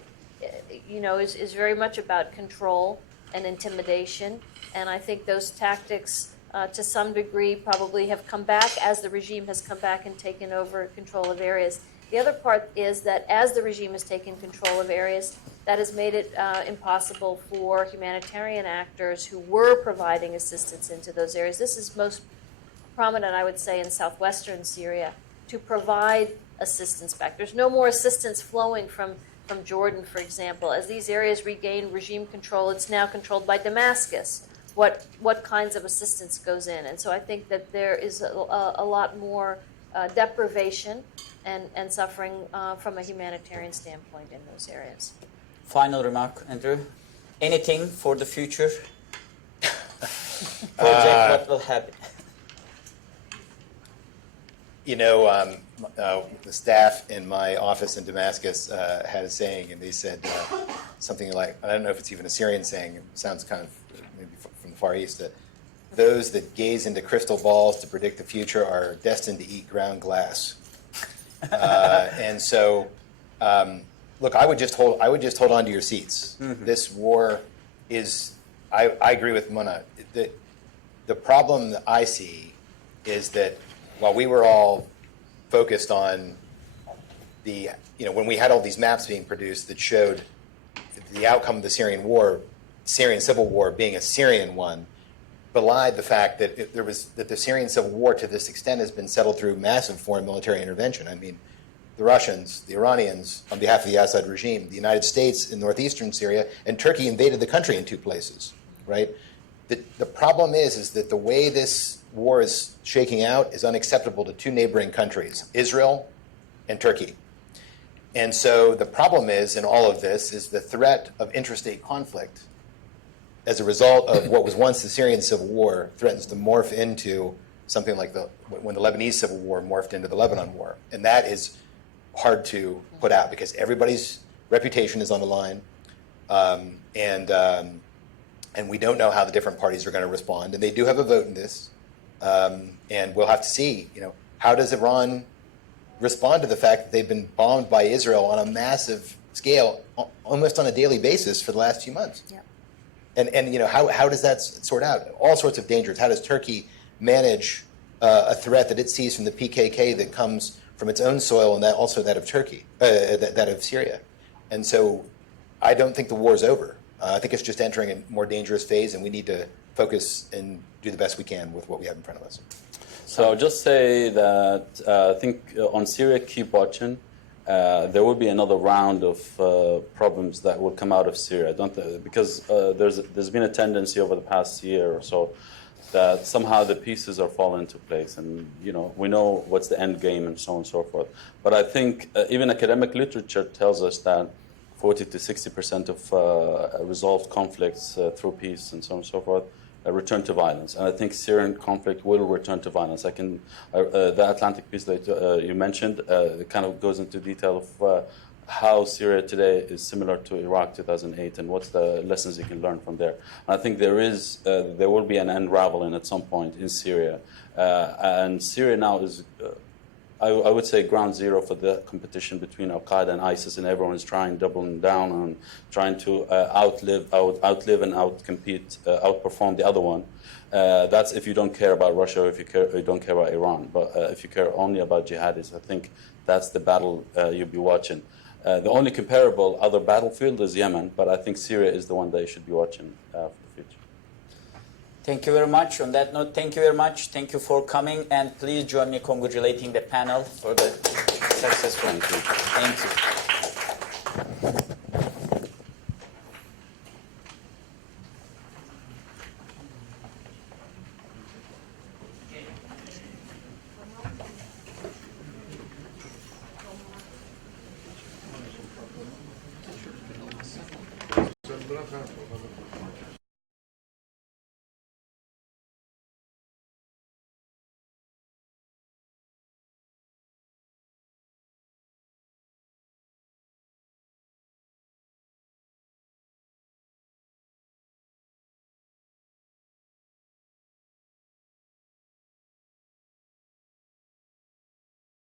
is very much about control and intimidation. And I think those tactics, to some degree, probably have come back as the regime has come back and taken over control of areas. The other part is that as the regime has taken control of areas, that has made it impossible for humanitarian actors who were providing assistance into those areas. This is most prominent, I would say, in southwestern Syria, to provide assistance back. There's no more assistance flowing from Jordan, for example. As these areas regain regime control, it's now controlled by Damascus. What kinds of assistance goes in? And so I think that there is a lot more deprivation and suffering from a humanitarian standpoint in those areas. Final remark, Andrew. Anything for the future project? What will happen? The staff in my office in Damascus had a saying, and they said something like, I don't know if it's even a Syrian saying, it sounds kind of maybe from the Far East, that those that gaze into crystal balls to predict the future are destined to eat ground glass. And so, look, I would just hold on to your seats. Mm-hmm. This war is, I agree with Mona. The problem that I see is that while we were all focused on when we had all these maps being produced that showed the outcome of the Syrian civil war being a Syrian one, belied the fact that the Syrian civil war to this extent has been settled through massive foreign military intervention. I mean, the Russians, the Iranians, on behalf of the Assad regime, the United States in northeastern Syria, and Turkey invaded the country in 2 places, right? The problem is that the way this war is shaking out is unacceptable to 2 neighboring countries, Israel and Turkey. And so the problem is, in all of this, is the threat of interstate conflict as a result of what was once the Syrian civil war threatens to morph into something like when the Lebanese civil war morphed into the Lebanon war. And that is hard to put out because everybody's reputation is on the line. and we don't know how the different parties are going to respond. And they do have a vote in this, and we'll have to see. How does Iran respond to the fact that they've been bombed by Israel on a massive scale, almost on a daily basis for the last few months? Yep. And how does that sort out all sorts of dangers? How does Turkey manage a threat that it sees from the PKK that comes from its own soil, and also that of Turkey, that of Syria? And so I don't think the war is over. I think it's just entering a more dangerous phase, and we need to focus and do the best we can with what we have in front of us. So I'll just say that I think on Syria, keep watching. There will be another round of problems that will come out of Syria. Because there's been a tendency over the past year or so that somehow the pieces are falling into place, and we know what's the end game and so on and so forth. But I think even academic literature tells us that 40 to 60% of resolved conflicts through peace and so on and so forth return to violence. And I think Syrian conflict will return to violence. The Atlantic piece that you mentioned kind of goes into detail of how Syria today is similar to Iraq 2008 and what's the lessons you can learn from there. And I think there will be an unraveling at some point in Syria. And Syria now is, I would say, ground zero for the competition between Al-Qaeda and ISIS, and everyone is doubling down on trying to outlive and outperform the other one. That's if you don't care about Russia or if you don't care about Iran. But if you care only about jihadis, I think that's the battle you'll be watching. The only comparable other battlefield is Yemen, but I think Syria is the one that you should be watching for the future. Thank you very much. On that note, thank you very much. Thank you for coming, and please join me congratulating the panel for the successful. Thank you. Thank you.